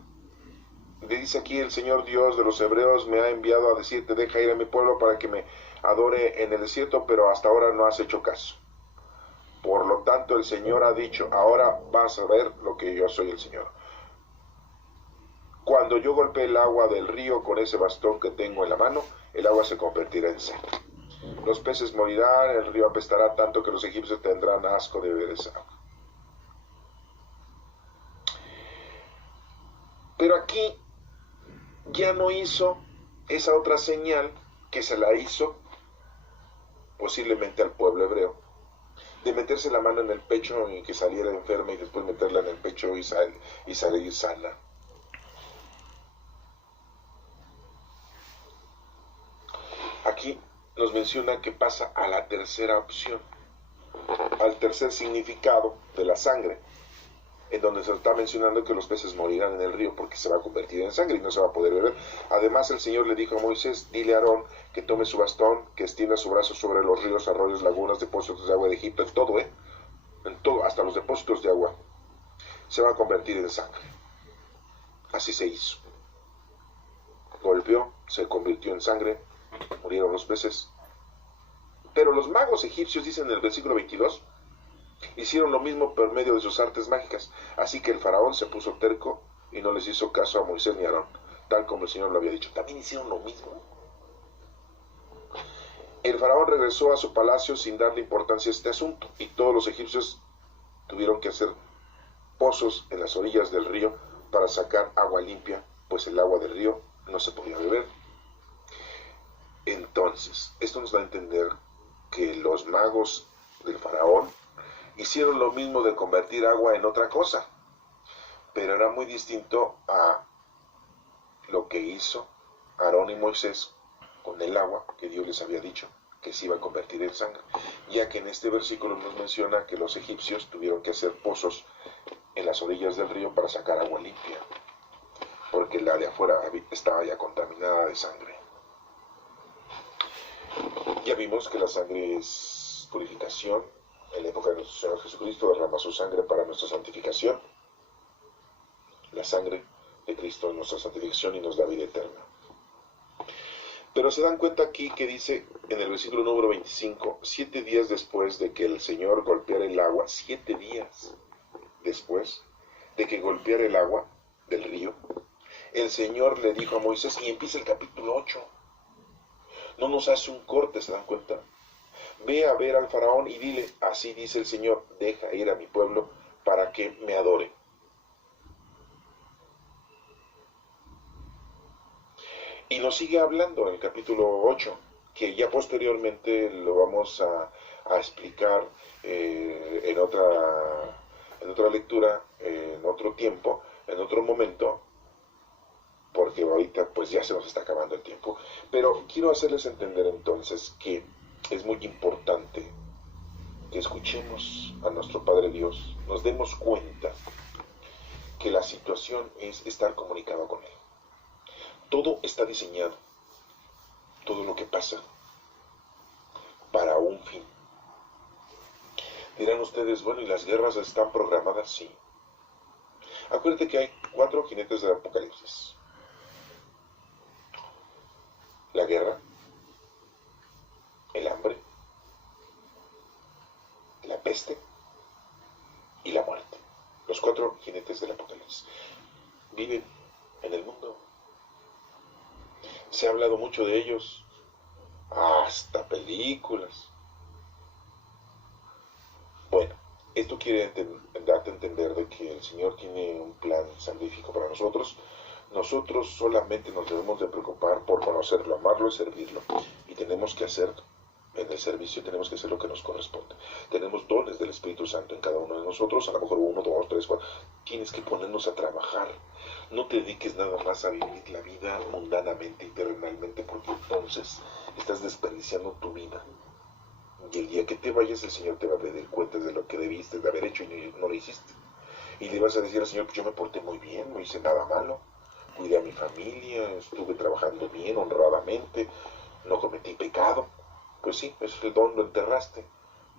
le dice aquí, el Señor Dios de los hebreos me ha enviado a decirte, deja ir a mi pueblo para que me adore en el desierto, pero hasta ahora no has hecho caso. Por lo tanto, el Señor ha dicho, ahora vas a ver lo que yo soy el Señor. Cuando yo golpee el agua del río con ese bastón que tengo en la mano, el agua se convertirá en sangre. Los peces morirán, el río apestará tanto que los egipcios tendrán asco de beber esa agua. Pero aquí ya no hizo esa otra señal que se la hizo posiblemente al pueblo hebreo, de meterse la mano en el pecho y que saliera enferma y después meterla en el pecho y salir sana. Aquí nos menciona que pasa a la tercera opción, al tercer significado de la sangre, en donde se está mencionando que los peces morirán en el río porque se va a convertir en sangre y no se va a poder beber. Además, el Señor le dijo a Moisés, dile a Aarón que tome su bastón, que extienda su brazo sobre los ríos, arroyos, lagunas, depósitos de agua de Egipto, en todo, hasta los depósitos de agua, se va a convertir en sangre. Así se hizo. Golpeó, se convirtió en sangre, murieron los peces. Pero los magos egipcios dicen en el versículo 22 Hicieron lo mismo por medio de sus artes mágicas, así que el faraón se puso terco y no les hizo caso a Moisés ni a Aarón, tal como el Señor lo había dicho. También hicieron lo mismo. El faraón regresó a su palacio sin darle importancia a este asunto, y todos los egipcios tuvieron que hacer pozos en las orillas del río para sacar agua limpia, pues el agua del río no se podía beber. Entonces, esto nos da a entender que los magos del faraón hicieron lo mismo de convertir agua en otra cosa, pero era muy distinto a lo que hizo Aarón y Moisés con el agua que Dios les había dicho que se iba a convertir en sangre, ya que en este versículo nos menciona que los egipcios tuvieron que hacer pozos en las orillas del río para sacar agua limpia, porque la de afuera estaba ya contaminada de sangre. Ya vimos que la sangre es purificación. En la época de nuestro Señor Jesucristo derramó su sangre para nuestra santificación. La sangre de Cristo es nuestra santificación y nos da vida eterna. Pero se dan cuenta aquí que dice en el versículo número 25, 7 días después de que el Señor golpeara el agua, 7 días después de que golpeara el agua del río, el Señor le dijo a Moisés, y empieza el capítulo 8. No nos hace un corte, ¿se dan cuenta? Ve a ver al faraón y dile, así dice el Señor, deja ir a mi pueblo para que me adore. Y nos sigue hablando en el capítulo 8, que ya posteriormente lo vamos a explicar en otra lectura, en otro tiempo, en otro momento, porque ahorita pues ya se nos está acabando el tiempo. Pero quiero hacerles entender entonces que es muy importante que escuchemos a nuestro Padre Dios, nos demos cuenta que la situación es estar comunicado con Él. Todo está diseñado, todo lo que pasa, para un fin. Dirán ustedes, bueno, ¿y las guerras están programadas? Sí. Acuérdate que hay 4 jinetes del Apocalipsis. La guerra, el hambre, la peste y la muerte. Los 4 jinetes del Apocalipsis viven en el mundo. Se ha hablado mucho de ellos, hasta películas. Bueno, esto quiere darte a entender de que el Señor tiene un plan salvífico para nosotros. Nosotros solamente nos debemos de preocupar por conocerlo, amarlo y servirlo. Y tenemos que hacer, en el servicio tenemos que hacer lo que nos corresponde. Tenemos dones del Espíritu Santo en cada uno de nosotros, a lo mejor 1, 2, 3, 4. Tienes que ponernos a trabajar. No te dediques nada más a vivir la vida mundanamente y terrenalmente, porque entonces estás desperdiciando tu vida. Y el día que te vayas, el Señor te va a pedir cuentas de lo que debiste de haber hecho y no lo hiciste. Y le vas a decir al Señor, pues yo me porté muy bien, no hice nada malo, cuidé a mi familia, estuve trabajando bien, honradamente, no cometí pecado. Pues sí, eso, el don lo enterraste.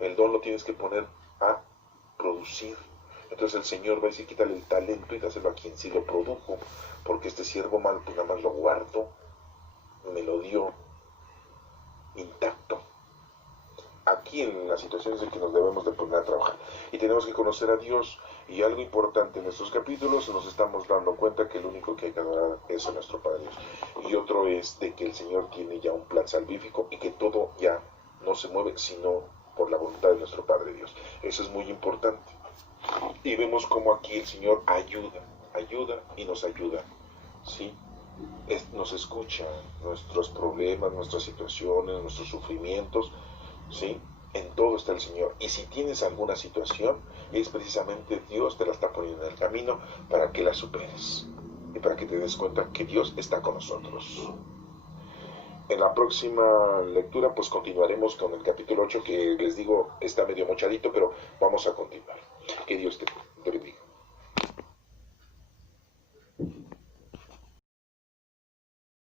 El don lo tienes que poner a producir. Entonces el Señor va a decir, quítale el talento y dáselo a quien sí lo produjo, porque este siervo mal, pues nada más lo guardo, me lo dio intacto. Aquí en las situaciones en que nos debemos de poner a trabajar y tenemos que conocer a Dios. Y algo importante en estos capítulos, nos estamos dando cuenta que el único que hay que adorar es a nuestro Padre Dios. Y otro es de que el Señor tiene ya un plan salvífico y que todo ya no se mueve sino por la voluntad de nuestro Padre Dios. Eso es muy importante. Y vemos como aquí el Señor ayuda y nos ayuda, ¿sí? Nos escucha nuestros problemas, nuestras situaciones, nuestros sufrimientos, ¿sí? En todo está el Señor. Y si tienes alguna situación, es precisamente Dios te la está poniendo en el camino para que la superes y para que te des cuenta que Dios está con nosotros. En la próxima lectura pues continuaremos con el capítulo 8, que les digo está medio mochadito, pero vamos a continuar. Que Dios te bendiga.